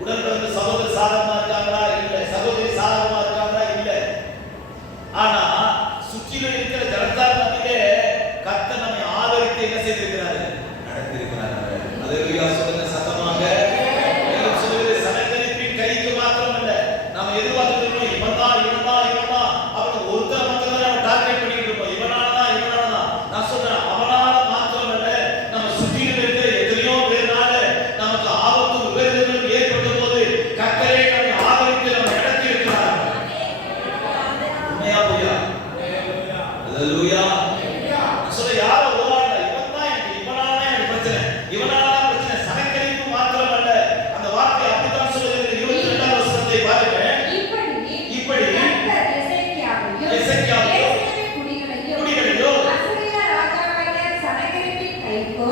உடன் பிறந்த சகோதரர் சாதகமா இருக்காங்களா? இல்ல. சகோதரி சாதகமா இருக்காங்களா? இல்ல. ஆனா சுற்றிலும் இருக்கிற ஜனத்தார் மத்தியிலே கர்த்தர் நம்மை ஆதரித்து என்ன செய்திருக்கிறாரு? நடத்தி இருக்கிறாரு. அல்லேலூயா சொல்லுங்க சத்தமாக. வேதம் சொல்லுகிறது, சனகெரிபின் கைக்கு மாத்திரமல்ல, நாம எதிர்பார்த்துட்டு இருக்கோம் இவன்தான் அவன் ஒருத்தர் மட்டும் தான் நம்ம டார்கெட் பண்ணிட்டு இருப்போம். இவனாலதான் நான் சொல்றேன், அவனால மாத்திரமல்ல, நம்ம சுற்றிலும் இருக்கிற எத்தனையோ பேர்னால நமக்கு ஆபத்து விபரீதங்கள் ஏற்பட்ட போது கர்த்தரே நம்மை ஆதரித்து நம்ம நடத்தி இருக்கிறார். உண்மையா பொய்யா? அல்லேலூயா. நான் சொல்ல யாரோ ஓடாத, இவனால எனக்கு பிரச்சனை, இவனால பிரச்சனை. சனகெரிபு மாத்திரமல்ல, அந்த வார்த்தை அப்படித்தான் சொல்லுகிறது. 22ஆம் வசனத்தை பாருங்க. இப்படி கர்த்தர் எசேக்கியாவையும் எருசலேமின் குடிகளையும் அசீரியா ராஜாவாகிய சனகெரிபின் கைக்கும்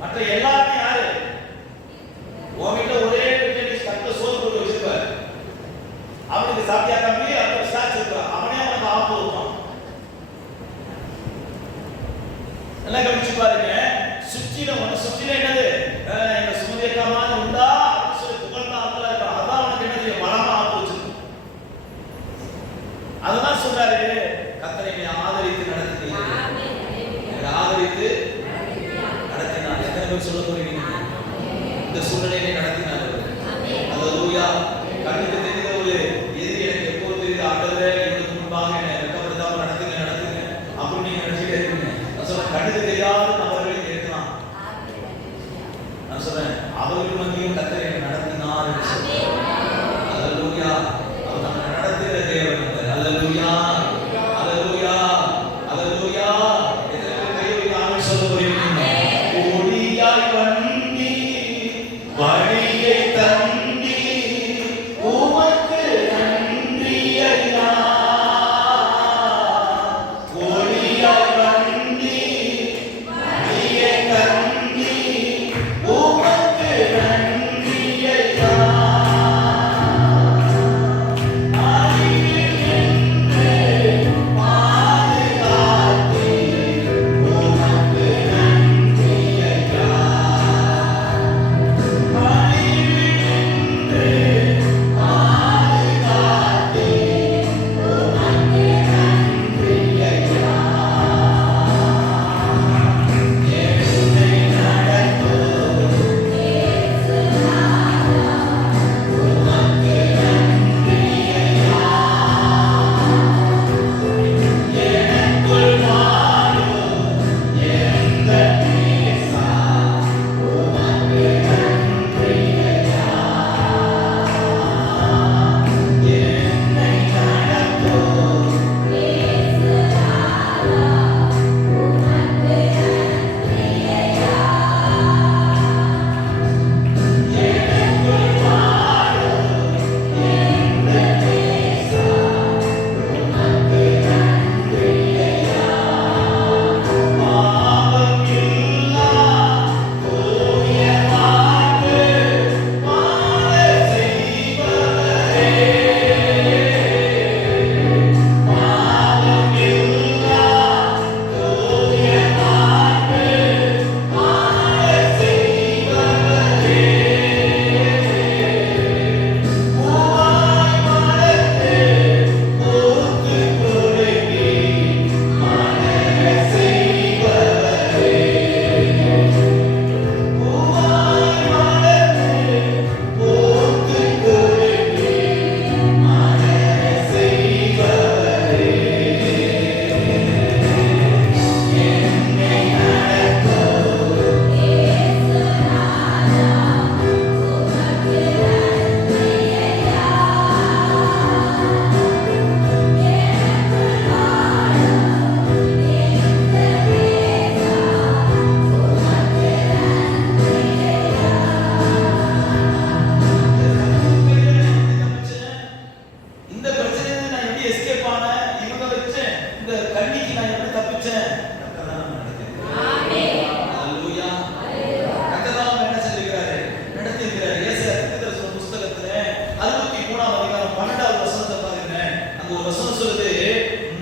மற்ற எல்லாரும் யாரு? உன்கிட்ட ஒரே கட்ட சோறு போட்டு வச்சிருப்பாரு. அவனுக்கு சாப்பியா தம்பி அவனுக்கு சாட்சி இருக்கான், அவனே அவனுக்கு ஆப்பு இருப்பான். நல்லா கவனிச்சு பாருங்க. சுற்றில என்னது? எங்க சுமதியக்காமான உண்டா அப்படின்னு சொல்லி புகழ்ந்த ஆட்களா இருக்கான். அதான் அவனுக்கு என்ன செய்யும்? மரமா ஆப்பு வச்சிருக்கும். அதுதான் சொல்றாரு, கர்த்தரை ஆதரித்து நடத்தினீங்க, ஆதரித்து நடத்தினார். எத்தனை பேர் சொல்ல போறீங்க? இந்த சூழ்நிலையை நடத்தினார். அல்லேலூயா. கண்ணுக்கு தெரிந்த ஒரு எதிரி எனக்கு எப்போது தெரியுது? ஆண்டவரே, இவனுக்கு முன்பாக என்னை வெட்கப்படுத்தாம நடத்துங்க அப்படின்னு நீங்க நினைச்சிட்டே இருக்கீங்க. நான் சொல்றேன், கண்ணுக்கு தெரியாத நபர்களையும் இருக்கலாம். நான் சொல்றேன், அவர்கள் மத்தியும் கர்த்தர் என்னை நடத்தினார் என்று சொல்றேன். அல்லேலூயா. அவர் நம்மை நடத்துகிற தேவன். அல்லேலூயா. அல்லேலூயா. அல்லேலூயா. எத்தனை பேர் கை வைத்து ஆமென் சொல்ல போறீங்க? ஓடியாய்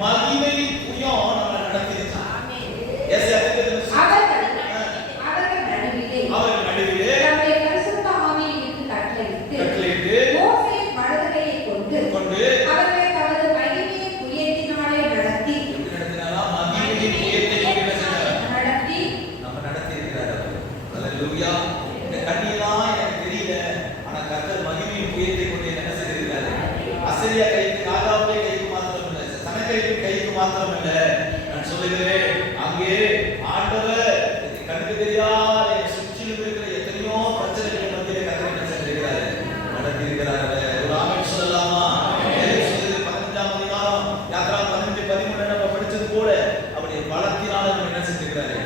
மகிமையின் புயம் நம்ம நடத்திருக்கான். ஆமென். ஏசாயா தீர்க்கதரிசி அவர்கள் நடுவிலே அவர்கள் நடுவிலே தம்முடைய பரிசுத்த ஆவியை இட்டு கட்டளையிட்டு கட்டளையிட்டு மோசேயின் வலதுகையை கொண்டு அவர்களை தமது மகிமையின் புயத்தினாலே நடத்தி எப்படி நடத்தினாரா? மகிமையின் புயத்தை கொண்டு என்ன செஞ்சாரா? நடத்தி நம்ம நடத்தி இருக்கிறார். அல்லேலூயா. இந்த கண்ணியெல்லாம் எனக்கு தெரியல, ஆனா கர்த்தர் மகிமையின் புயத்தை கொண்டு என்ன செய்திருக்கிறார்? அசரியா கைக்கு, ராஜாவுடைய கைக்கு மாத்திரம் இல்ல, சனகரிக்கு கைக்கு மாத்திரம் இல்ல, நான் சொல்லுகிறேன், அங்கே ஆண்டவர் கண்ணுக்கு தெரியாத சுற்றிலும் இருக்கிற எத்தனையோ பிரச்சனைகள் மத்தியிலே கர்த்தர் என்ன செய்திருக்கிறார்? நடத்தி இருக்கிறார். ஒரு ஆமென் சொல்லலாமா? சொல்லுது 15ஆம் அதிகாரம் யாத்ரா 15 13 நம்ம படிச்சது போல அவருடைய பலத்தினால நம்ம என்ன செஞ்சிருக்கிறாரு?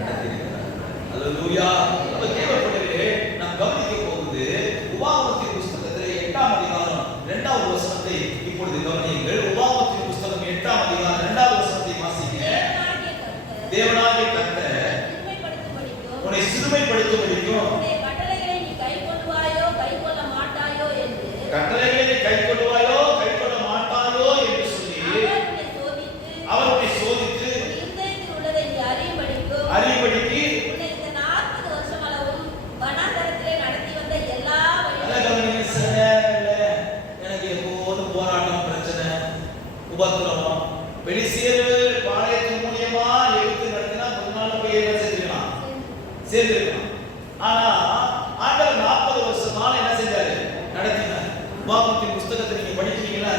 நடத்தி இருக்கிறார். அல்லேலூயா. அப்ப தேவப்பட்டவர்களே, நாம் கவனிக்க போகுது உபாகமத்தின் புத்தகத்திலே 8ஆம் அதிகாரம் 2வது வசனத்தை இப்பொழுது கவனியுங்கள். உபாகமத்தின் புத்தகம் 8ஆம் அதிகாரம் 2வது வசனத்தை வாசிங்க. தேவனாகிய கர்த்தர் சிறுமைப்படுத்தும்படிக்கும் உன்னை சிறுமைப்படுத்தும்படிக்கும் உன்னுடைய கட்டளைகளை நீ கைக்கொள்வாயோ கைக்கொள்ள மாட்டாயோ என்று கட்டளைகளை நீ கைக்கொள்வாயோ கைக்கொள்ள மாட்டாயோ என்று சொல்லி அவர் உன்னை சோதித்து அவருடைய சோதித்து உன் இருதயத்தில் உள்ளதை நீ அறியும்படிக்கும் அறியும்படிக்கு உன்னை இந்த 40 வருஷம் அளவும் வனாந்தரத்திலே நடத்தி வந்த எல்லா நல்ல வழிகளிலும் கவனிங்க. சில நேரங்கள்ல எனக்கு எப்போதும் போராட்டம், பிரச்சனை, உபத்திரவம், வெளிசேர் பாளையத்தின் மூலியமா எழுத்து நடத்தினா கொஞ்ச நாள் போய் என்ன செஞ்சிருக்கலாம்? சேர்ந்திருக்கலாம். ஆனா ஆண்டவர் 40 வருஷமா என்ன செஞ்சாரு? நடத்தினார். உபாகமத்தின் புத்தகத்தை நீங்க படிச்சீங்கன்னா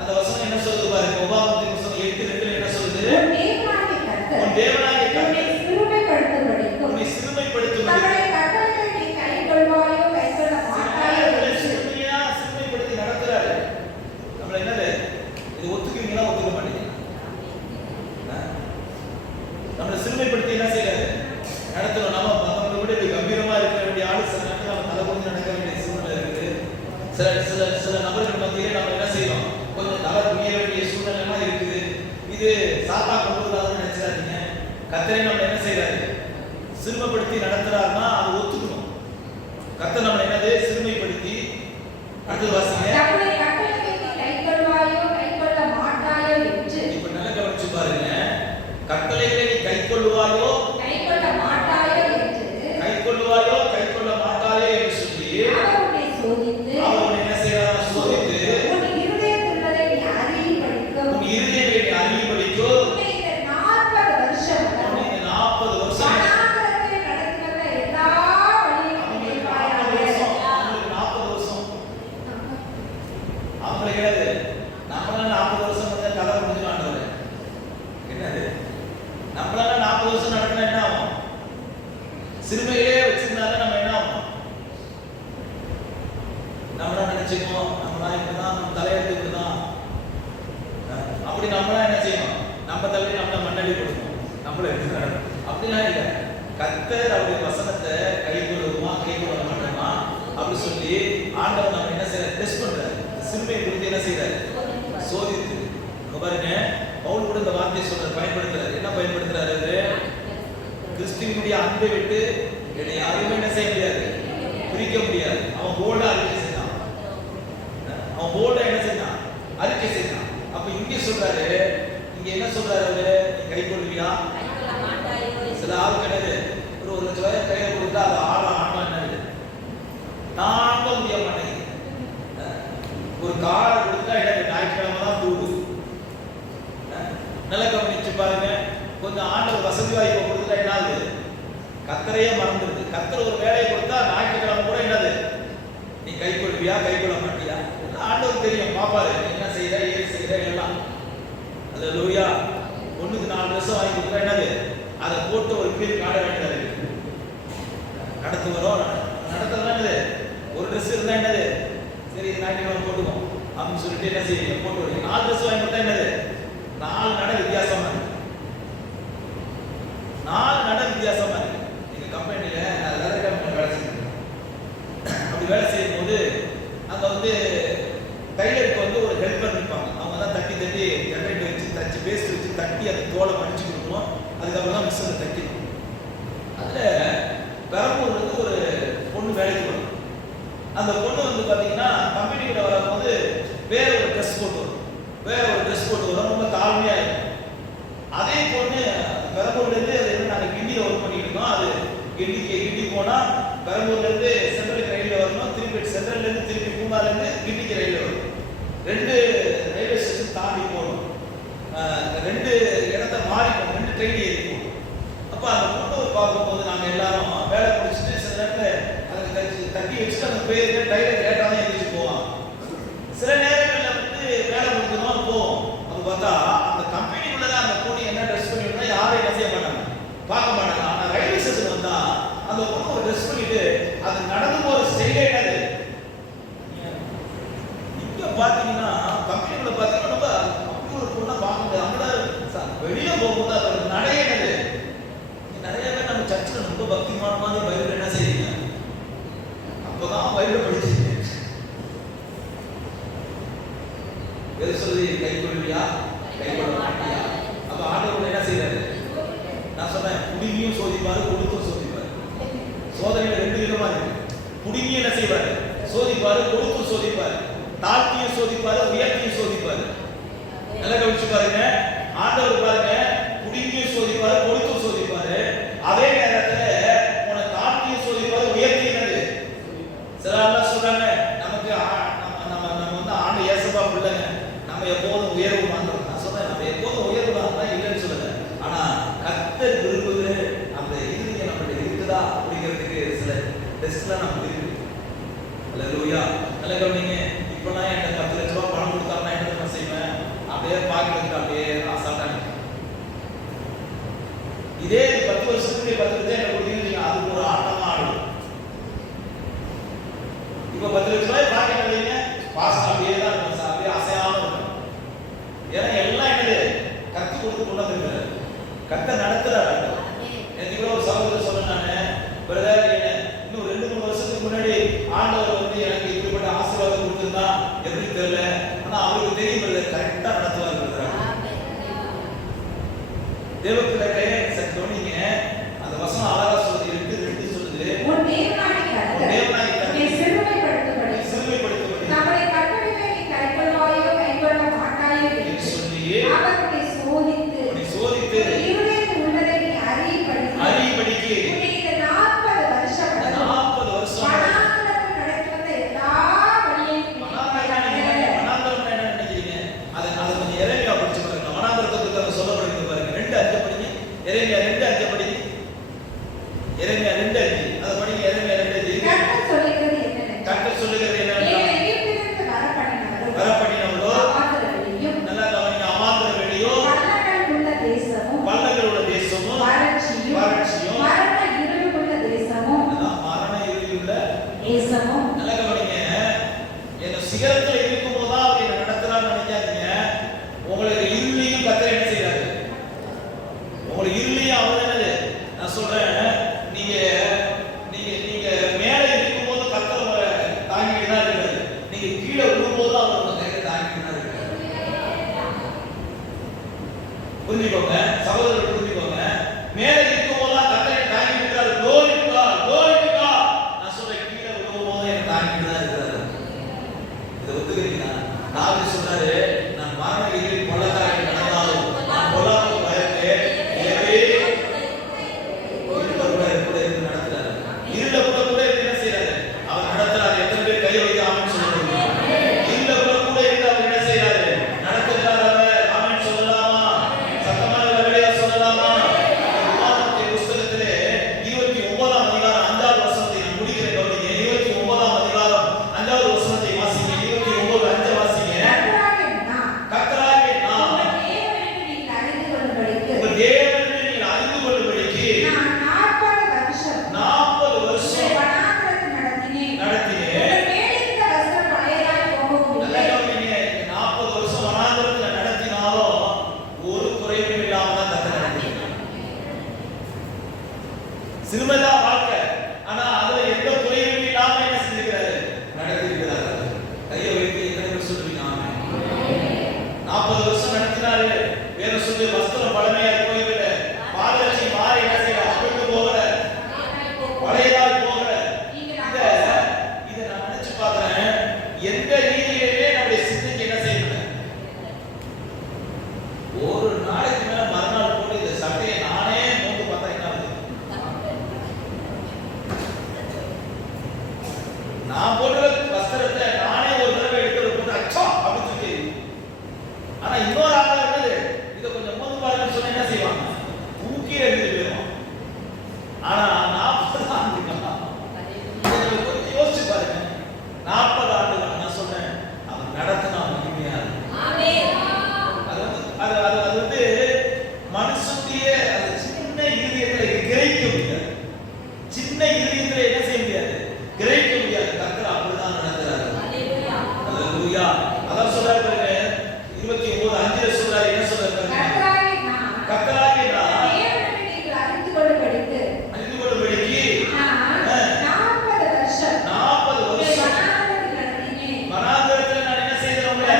அந்த வசனம் என்ன சொல்லுது பாருங்க. உபாகமத்தின் புத்தகம் 8:2 என்ன சொல்லுது? உன் தேவனாகிய கர்த்தர் உன் தேவனாகிய உன்னை கர்த்தர் சிறுமைப்படுத்தும்படிக்கும் உன்னை சிறுமைப்படுத்தும் தம்முடைய கட்டளைகளை நீ கைக்கொள்வாயோ கைக்கொள்ள மாட்டாயோ என்று சிறுமைப்படுத்தி நடத்துறாரு. நம்மள என்னது இது ஒத்துக்குவீங்களா? ஒத்துக்க மாட்டீங்க. நம்மள சிறுமைப்படுத்தி என்ன செய்யறாரு? நடத்தணும். நம்ம மத்தவங்களை விட இப்படி கம்பீரமா இருக்க வேண்டிய ஆளு சில நேரத்தில் நம்ம தலை குனிஞ்சு நடக்க வேண்டிய சூழ்நிலை இருக்குது. சில சில சில நபர்கள் மத்தியிலே நம்ம என்ன செய்யறோம்? கொஞ்சம் தலை குனிய வேண்டிய சூழ்நிலைலாம் இருக்குது. இது சாத்தா கொண்டு வராதுன்னு நினைச்சிடாதீங்க. கர்த்தரே நம்ம என்ன செய்யறாரு? சிறுமைப்படுத்தி நடத்துறாருன்னா அது ஒத்துக்கணும். கர்த்தர் நம்ம என்னது சிறுமைப்படுத்தி அடுத்து வாசிங்க. தம்முடைய கட்டளைகளை நீ கைக்கொள்வாயோ கைக்கொள்ள மாட்டாயோ என்று இப்ப நல்லா கவனிச்சு பாருங்க. கட்டளைகளை நீ கைக்கொள்வாயோ கைக்கொள்ள மாட்டாயோ என்று கைக்கொள்வாயோ கைக்கொள்ள மாட்டாயோ என்று சொல்லி அவர் உன்னை சோதித்து அவர் உன்னை என்ன செய்யறாரா? சோதித்து உன் இருதயத்தில் உள்ளதை நீ அறியும்படிக்கும் உன் இருதயத்தை நீ அறியும்படிக்கோ உன்னை இந்த 40 வருஷம் உன்னை இந்த 40 வருஷம் வனாந்தரத்தில் நடத்தி வந்த எல்லா வழியிலும் அவங்களுக்கு 40 நினைவாயாக. வருஷம் அவங்களுக்கு 40 வருஷம் அவங்களுக்கு என்னது? நம்மளால 40 வருஷம் வந்து கதை முடிஞ்சிடும் ஆண்டவரே. என்னது? நம்மளால 40 வருஷம் நடத்தினா என்ன ஆகும்? சிறுமையிலே வச்சிருந்தாங்க நம்ம என்ன ஆகும்? நம்மளா நினைச்சுக்கோம் நம்மளா இப்படிதான், நம்ம தலையெழுத்து இப்படிதான், அப்படி நம்மளா என்ன செய்யணும்? நம்ம தலையை நம்மள மண்ணடி கொடுக்கணும். நம்மள எடுத்துக்கணும். அப்படிலாம் இல்லை. கர்த்தர் அவருடைய வசனத்தை கைகொள்ளுமா கைகொள்ள மாட்டோமா அப்படி சொல்லி ஆண்டவர் நம்ம என்ன செய்யறாரு? டெஸ்ட் பண்றாரு. சிறுமையை குறித்து என்ன செய்யறாரு? சோதித்து. அங்க பாருங்க, பவுல் கூட இந்த வார்த்தையை சொல்றாரு, பயன்படுத்துறாரு. என்ன பயன்படுத்துறாரு? கிறிஸ்துவினுடைய அன்பை விட்டு என்னை யாருமே என்ன செய்ய முடியாது? பிரிக்க முடியாது. அவன் போல்டா அறிக்கை செய்தான். அவன் போல்டா என்ன செய்தான்? அறிக்கை செய்தான். அப்ப இங்க சொல்றாரு, இங்க என்ன சொல்றாரு? அவரு நீ கை கொள்வியா? கைக்கொள்ள மாட்டாயோ சில ஆள் கிடையாது. ஒரு 1 லட்சம் ரூபாய் கையில கொடுத்தா அது ஆடலாம் என்னது தாங்க முடிய மாட்டேங்குது. ஒரு கார் கொடுத்தா எனக்கு ஞாயிற்றுக்கிழமை தான் தூடு. நல்லா கவனிச்சு பாருங்க. கொஞ்சம் ஆண்டவர் வசதி வாய்ப்பை கொடுத்தா என்ன ஆகுது? கர்த்தரையே மறந்துடுது. கர்த்தர் ஒரு வேலையை கொடுத்தா ஞாயிற்றுக்கிழமை கூட என்னது? நீ கை கொள்வியா கைக்கொள்ள மாட்டியா? ஆண்டவர் தெரியும், பாப்பாரு நீ என்ன செய்யற ஏது செய்யற எல்லாம். அல்லேலூயா. 1க்கு 4 ட்ரெஸ் வாங்கி கொடுத்தா என்னது? அதை போட்டு ஒரு பீல் காட வேண்டியது. நடத்து வரும் நடத்துறதுனா என்னது? ஒரு ட்ரெஸ் இருந்தா என்னது? சரி இது ஞாயிற்றுக்கிழமை போட்டுக்கோம் அப்படின்னு சொல்லிட்டு என்ன செய்யுங்க? போட்டு வரீங்க. 4 ட்ரெஸ் வாங்கி கொடுத்தா என்னது? 4 நட வித்தியாசமா இருக்கு. 4 நட வித்தியாசமா இருக்கு. எங்க கம்பெனில நான் லெதர் கம்பெனில வேலை செஞ்சேன். அப்படி வேலை செய்யும் போது அங்க வந்து டைலருக்கு வந்து ஒரு ஹெல்ப்பர் இருப்பாங்க. அவங்க தான் தட்டி தட்டி ஜெனரேட் வச்சு தச்சு பேஸ்ட் வச்சு தட்டி அந்த தோலை மடிச்சு கொடுக்கணும். அதுக்கப்புறம் தான் மிஷினில் தைக்கணும். அதுல பெரம்பூர்ல இருந்து ஒரு பொண்ணு வேலைக்கு வரும். அந்த பொண்ணு வந்து பாத்தீங்கன்னா கம்பெனிக்குள்ள வரும்போது வேற ஒரு ட்ரெஸ் போட்டு வரும். ரொம்ப தாழ்வு பெரம்பூர்ல இருந்து அது என்ன நாங்க கிண்டியில ஒர்க் பண்ணிட்டு இருக்கோம். அது கிண்டி போனா பெரம்பூர்ல இருந்து சென்ட்ரல் ரயில்ல வரணும், திருப்பி சென்ட்ரல்ல இருந்து திருப்பி பூங்கால இருந்து கிண்டிக்கு ரயில்ல வரும். 2 ரயில்வே ஸ்டேஷன் தாண்டி போகணும். 2 இடத்த மாறி போகணும், 2 ட்ரெயின் ஏறி போகணும். அப்ப அந்த பொண்ணு பார்க்கும்போது நாங்க எல்லாரும் வேலை முடிச்சுட்டு சில நேரத்தில் அதை தட்டி வச்சுட்டு அந்த பேருக்கு டைலர் லேட்டாக தான் எழுதிச்சு போவான். சில நேரங்களில் வந்து வேலை முடிஞ்சதும் போவோம். அது பார்த்தா அந்த கம்பெனிக்குள்ளதான் அந்த பொண்ணு என்ன ட்ரெஸ் பண்ணிவிட்டா யாரும் என்ன செய்ய மாட்டாங்க, பார்க்க மாட்டாங்க. ஆனால் ரயில்வே ஸ்டேஷன் வந்தா அந்த பொண்ணு ஒரு ட்ரெஸ் பண்ணிட்டு அது நடந்து போற ஸ்டைலே என்னது. இங்க பாத்தீங்கன்னா கம்பெனிக்குள்ள பாத்தீங்கன்னா நம்ம அப்படி ஒரு பொண்ணை பார்க்க முடியாது. நம்மள வெளியே போகும்போது அதோட நடை என்னது. நிறைய பேர் நம்ம சர்ச்சில் ரொம்ப பக்திமான மாதிரி பைபிள் என்ன செய்றீங்க, அப்பதான் பைபிள் படிச்சீங்க. எது சொல்லி கை கொள்வியா கை கொள்ள மாட்டியா? அப்ப ஆண்டவர் என்ன செய்யறாரு? நான் சொன்னேன், புடிங்கியும் சோதிப்பாரு, கொடுத்தும் சோதிப்பாரு. சோதனையில 2 விதமா இருக்கு. புடிங்கி என்ன செய்வாரு? சோதிப்பாரு, கொடுத்தும் சோதிப்பாரு. தாழ்த்தியும் சோதிப்பாரு, உயர்த்தியும் சோதிப்பாரு. நல்லா கவனிச்சு பாருங்க. ஆண்டவர் பாருங்க, புடிங்கியும் சோதிப்பாரு, கொடுத்தும் சோதிப்பாரு. அதே நேரத்துல உன தாழ்த்தியும் சோதிப்பாரு, உயர்த்தியும் என்னது. சில ஆள் சொல்றாங்க, நமக்கு நம்ம வந்து ஆண்டு இயேசுவா பிள்ளைங்க, நம்ம எப்போதும் உயர்வு வாங்குறோம். நான் சொல்றேன், நம்ம எப்போதும் உயர்வு வாங்கலாம் இல்லைன்னு சொல்லுங்க. ஆனா கர்த்தர் விரும்புகிற அந்த இறுதியை நம்மகிட்ட இருக்குதா அப்படிங்கிறதுக்கு சில டெஸ்ட்லாம் நமக்கு இருக்கு. அல்லேலூயா. நல்ல கவனிங்க. இப்போ நான் என்கிட்ட 10 லட்ச ரூபாய் பணம் கொடுத்தாருன்னா என்ன செய்வேன்? அப்படியே பாக்கெட்டுக்கு அப்படியே அசால்ட்டா. இதே 10 வருஷத்துக்கு 10 லட்சம் என்ன கொடுத்தீங்க, அதுக்கு ஒரு ஆட்டமா ஆடும். இப்போ 10 லட்ச ரூபாய் பாக்கெட் வைங்க, பாஸ் அப்படியே தான் இருக்கும், அப்படியே அசையாம இருக்கும். ஏன்னா எல்லாம் என்னது கத்து கொடுத்து கொண்டு வந்திருக்காரு, கத்த நடத்துறாரு. எனக்கு கூட ஒரு சகோதரர் சொன்னானே, பிரதர் இன்னும் 2-3 வருஷத்துக்கு முன்னாடி ஆண்டவர் வந்து எனக்கு இப்படிப்பட்ட ஆசீர்வாதம் கொடுத்திருந்தா எப்படி தெரியல, ஆனா அவருக்கு தெரியும் பிரதர் கரெக்டா நடத்துவார் பிரதர். தேவப்பிள்ளைகளே சத்தோனிங்க, அந்த வசனம் அழகா சொல்லுது. 2 சொல்லுது, உன் தேவனாகிய கர்த்தர் உன்னை சிறுமைப்படுத்தும்படி நம்முடைய கட்டளைகளை நீ கைக்கொள்வாயோ கைக்கொள்ள மாட்டாயோ என்று சொல்லி அவர் உன்னை சோதித்து இருதயத்தில் உள்ளதை நீ அறியும்படிக்கு உன்னை இந்த 40 வருஷம் வனாந்தரத்தில் நடத்தி வந்த எல்லா வழியையும் வனாந்தரம் என்ன நினைக்கிறீங்க? அதை கொஞ்சம் எரேமியா படிச்சு பாருங்க. வனாந்தரத்தை பத்தி அங்க சொல்லப்படுகிறது பாருங்க. 2:5 படிங்க. எரேமியா 2:5 படிங்க. எரேமியா 2:5 அதை படிங்க. எரேமியா 2:5 கர்த்தர் சொல்லுகிறது என்னென்ன? கர்த்தர் சொல்லுகிறது என்னன்னா, எகிப்திலிருந்து வரப்பண்ணினவர்களோ அமாந்தரவெளியும் நல்லா கவனிங்க, அமாந்தரவெளியோ பள்ளங்கள் உள்ள தேசமும் வறட்சியும் மரண இருள் உள்ள தேசமும் நல்லா கவனிங்க. என்ன சிகரத்துல இருக்கும்போது தான் அவர் என்ன நடத்துறான்னு நினைக்காதீங்க. உங்களுக்கு இருளையும் கர்த்தர் என்ன செய்யறாரு? உங்களுக்கு இருளையும் அவர் என்னது. நான் சொல்றேன், நீங்க மேலே இருக்கும்போது கர்த்தர் உங்களை தாங்கிட்டு தான் இருக்காரு. நீங்க கீழே விழும்போது தான் அவர் உங்களை கையில தாங்கிட்டு தான் இருக்காரு. புரிஞ்சுக்கோங்க சகோதரர்கள், புரிஞ்சுக்கோங்க. மேலே இருக்கும்போது தான் கர்த்தர் தாங்கிட்டு இருக்காரு. glory to God, glory to God. நான் சொல்றேன், கீழே விழும்போது என்ன தாங்கிட்டு தான் இருக்காரு. இதை ஒத்துக்கிறீங்களா? தாவீது சொல்றாரு, நான் மரண இருளில் பள்ளத்தாக்கில் நடந்தாலும் நான் பொல்லாத பயப்படேன். நடத்துறாரு. இருள கூட என்ன செய்யறாரு? அவர் நடத்துறாரு. எத்தனை பேர் கை வைக்க ஆமென் சொல்லுங்க. இருள கூட இருந்து அவர் என்ன செய்யறாரு? நடத்துறாரு. அவர் ஆமென் சொல்லலாமா? சத்தமா வெளியே சொல்லலாமா? உபாகமத்தின் புத்தகத்திலே 29ஆம் அதிகாரம் 5வது வசனத்தை நான் முடிக்கிறேன். கவனிங்க. 29ஆம் அதிகாரம் 5வது வசனத்தை வாசிங்க. 29:5 வாசிங்க. கர்த்தராகிய நான் உங்கள் தேவன் என்று நீங்கள் அறிந்து கொள்ளும்படிக்கு நான் 40 வருஷம் நடத்தினேன். நல்ல கவனிங்க. 40 வருஷம் வனாந்தரத்தில் நடத்தினாலும் ஒரு குறைவும் இல்லாம தான் கர்த்தர் நடத்தினார். சிறுமைதான் வாழ்க்கை, ஆனா அதுல எந்த குறைவும் இல்லாம என்ன செஞ்சிருக்கிறாரு? நடத்திருக்கிறாரு. கையை வைத்து எத்தனை பேர் சொல்லுவீங்க? ஆமென். 40 வருஷம் நடத்தினாரு. வேற சொல்லி வஸ்திரம் பழமையா போகல, பாதரட்சி மாறி என்ன செய்யற? அவிழ்ந்து போகல, பழையதாய் போகல. இதை நான் நினைச்சு பார்க்கிறேன். எந்த ரீதியிலே நம்முடைய சிந்தைக்கு என்ன செய்யணும்? ஒரு நாளைக்கு மேல மறுநாள் போட்டு இந்த சட்டையை நானே அது வந்து மனுஷனுடைய அந்த சின்ன இதயத்துல கிரகிக்க முடியாது. சின்ன இதயத்துல என்ன செய்ய முடியாது? கிரகிக்க முடியாது. கர்த்தர் அப்படிதான் நடத்துறாரு. அல்லேலூயா. அதான் சொல்றாரு பாருங்க 29:5 சொல்றாரு. என்ன சொல்றாரு பாருங்க? கர்த்தராகிய நான் தேவனை நீங்கள் அறிந்து கொள்ளும்படிக்கு நான் 40 வருஷம் வனாந்தரத்தில் நான் என்ன செய்தேன்? உங்களை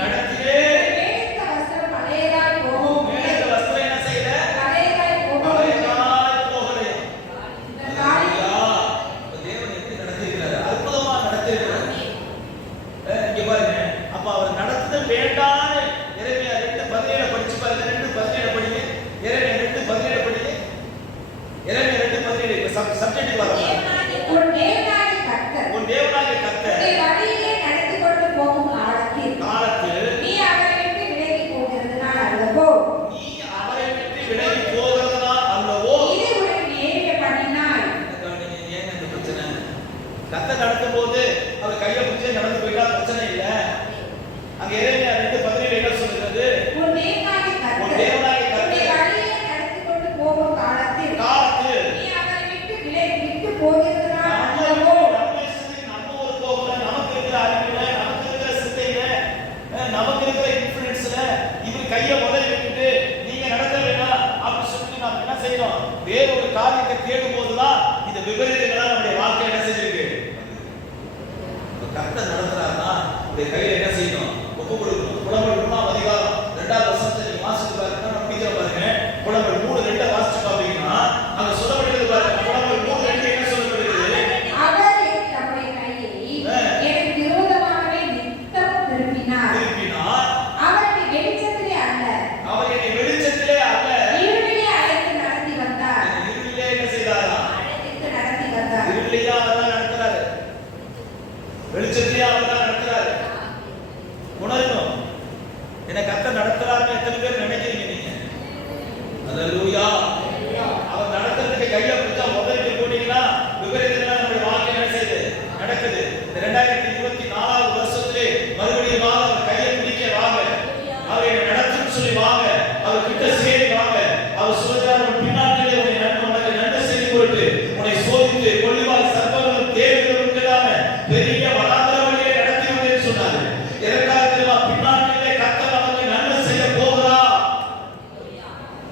நடத்தினேன். மேய்த்த வஸ்திரம் பழையதாய் போகும். மேய்த்த வஸ்திரம் என்ன செய்யல? பழையதாய் போகும். பழையதாய் போகலை. இந்த காரியம் தேவன் எப்படி நடத்திருக்கிறாரு? அற்புதமா நடத்திருக்கிறாரு. இங்க பாருங்க, அப்ப அவர் நடத்துதல் வேண்டான்னு எரேமியா 2:17 படிச்சு பாருங்க. 2:17 படிங்க. எரேமியா 2:17 படிங்க. எரேமியா 2:17 சப்ஜெக்ட் பாருங்க. உன் தேவனாகிய கர்த்தர் உன் தேவனாகிய கர்த்தர் உன்னை வழியிலே நடத்தி கொண்டு போகும் காலத்தில் நீ அவரை விட்டு விலகி போகிறதுனால் அல்லவோ நீ அவரை விட்டு விலகி போகிறதுனால் அல்லவோ இது உனக்கு நேரிய பண்ணினாய். ஏங்க இந்த பிரச்சனை? கர்த்தர் நடத்தும் போது அவர் கையை பிடிச்சு நடந்து போயிட்டா பிரச்சனை இல்ல. அங்க எரேமியா 2:17 என்ன சொல்றது? உன் தேவனாகிய கர்த்தர் உன் தேவனாகிய கர்த்தர் உன்னை வழியிலே நடத்தி கொண்டு போகும் காலத்தில் காலத்தில் நீ அவரை விட்டு போகிறதுனால் நம்ம அல்லவோ ஒரு போகல, நமக்கு இருக்கிற அறிவுல, நமக்கு இருக்கிற சிந்தையில, நமக்கு இருக்கிற இன்ஃப்ளூயன்ஸ்ல இவர் கையை முதல்ல விட்டுட்டு நீங்க நடத்த வேண்டாம் அப்படி சொல்லிட்டு நாம் என்ன செய்யணும்? வேற ஒரு காரியத்தை தேடும் போதுதான் இந்த விபரீதங்களா நம்முடைய வாழ்க்கை என்ன செஞ்சிருக்கு? கர்த்தர் நடத்துறாருன்னா உடைய கையில என்ன செய்யணும்? ஒப்பு கொடுக்கணும். புலம்பல் 3ஆம் அதிகாரம் 2வது வசனத்தை நீங்க வாசிச்சு பாருங்க. நம்ம படிக்கிற பாருங்க. புலம்பல் 3:2 வாசிச்சு பாத்தீங்கன்னா அங்க சொல்லப்படுகிறது பாருங்க. புலம்பல் 3:2 என்ன சொல்லப்படுகிறது? அவர் தம்முடைய கையை எனக்கு விரோதமாகவே நித்தமும் திருப்பினார். அவர் என்னை வெளிச்சத்திலே அல்ல இருளிலே அழைத்து நடத்தி வந்தார். இருளிலே என்ன செய்தாரா? அழைத்து நடத்தி வந்தார். இருளிலே அவர் நடத்துறாரு. வெளிச்சத்திலே அவர் நடத்துறாரு. உணரணும். என்ன கர்த்தர் நடத்துறாருன்னு எத்தனை பேர் நினைக்கிறீங்க நீங்க? அல்லேலூயா. அவர் நடத்துறதுக்கு கையை பிடிச்சா முதல்ல போனீங்கன்னா விபரீதங்களா நம்முடைய வாழ்க்கை என்ன செய்யுது? நடக்குது. இந்த 2024 வருஷத்திலே மறுபடியும் வாங்க, அவர் கையை பிடிக்க வாங்க, அவர் என்னை நடத்துன்னு சொல்லி வாங்க, அவர் கிட்ட சேரி வாங்க. அவர் சொல்றாரு, உன் பின்னாட்டிலே உனக்கு நன்மை செய்து பொருட்டு உன்னை சோதித்து கொள்ளிவால் சர்ப்பங்களும் தேவர்களும் இருக்கிறாங்க பெரிய வனாந்தர வழியை நடத்தி வந்தேன்னு சொன்னாரு. எதற்காக தெரியுமா? பின்னாட்டிலே கர்த்தர் நமக்கு நன்மை செய்ய போகிறார்.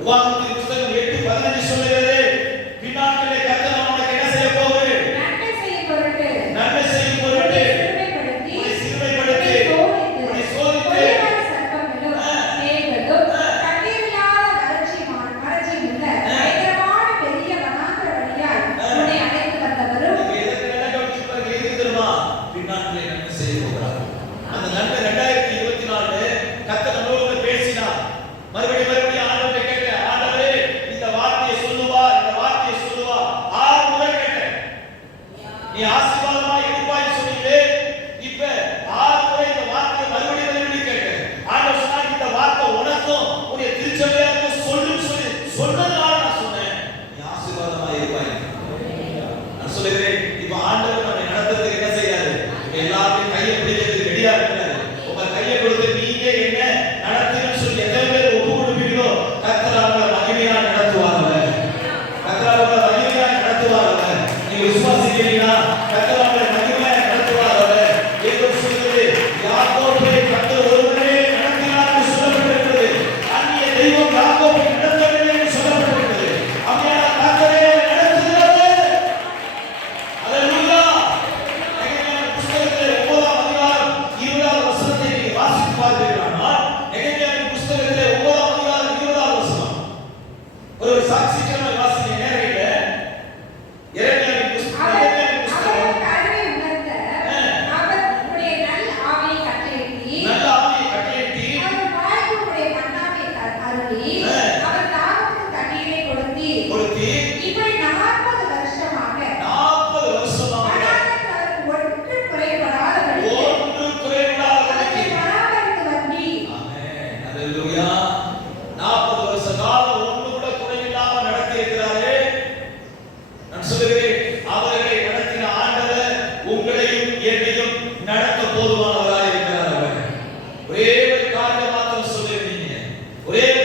உபாகமத்தின் புத்தகம் 8:15 சொல்லுகிறது, பின்னாட்டிலே கர்த்தர் நமக்கு என்ன செய்ய போகுது? நன்மை செய்யும் பொருட்டு நன்மை செய்யும் பொருட்டு உன்னை சிறுமைப்படுத்தி சிறுமைப்படுத்தி உன்னை சோதித்து கொடியவான சர்ப்பங்களும் தேள்களும் கண்ணீரில்லாத வறட்சியுமுள்ள பயங்கரமான பெரிய வனாந்தர வழியாய் உன்னை அழைத்து வந்தவரும் நீங்க எதற்கு நல்லா கவனிச்சு பாருங்க. எதுக்கு தெரியுமா? பின்னாட்டிலே நன்மை செய்ய போகிறார். அந்த நன்மை 2024 கர்த்தர் நம்மளோட பேசினார். மறுபடியும் ஆண்டவரை கேட்ட, ஆண்டவரே இந்த வார்த்தையை சொல்லுவா, இந்த வார்த்தையை சொல்லுவா. 6 முறை கேட்டேன். நீ ஆசீர்வாதமா இருப்பாய் சொன்னீங்களே, இப்ப 6 முறை இந்த வார்த்தையை மறுபடியும் கேட்டேன். ஆண்டவர் சொன்னார், இந்த வார்த்தை உனக்கும் உன்னுடைய திருச்சபையாருக்கும் சொல்லுன்னு சொல்லி சொன்னதால நான் சொன்னேன், நீ ஆசீர்வாதமா இருப்பாய். நான் சொல்லுகிறேன், இப்ப ஆண்டவர் நம்மை நடத்துறதுக்கு என்ன செய்யறாரு? எல்லாத்தையும் கையை பிடிக்கிறதுக்கு ரெடியா இருக்கிறாரு. உங்க கையை கொடுத்து நீங்க என்ன நடத்துறீங்கன்னு சொல்லி எத்தனை பேர் ஒப்பு கொடுப்பீங்களோ ஒரே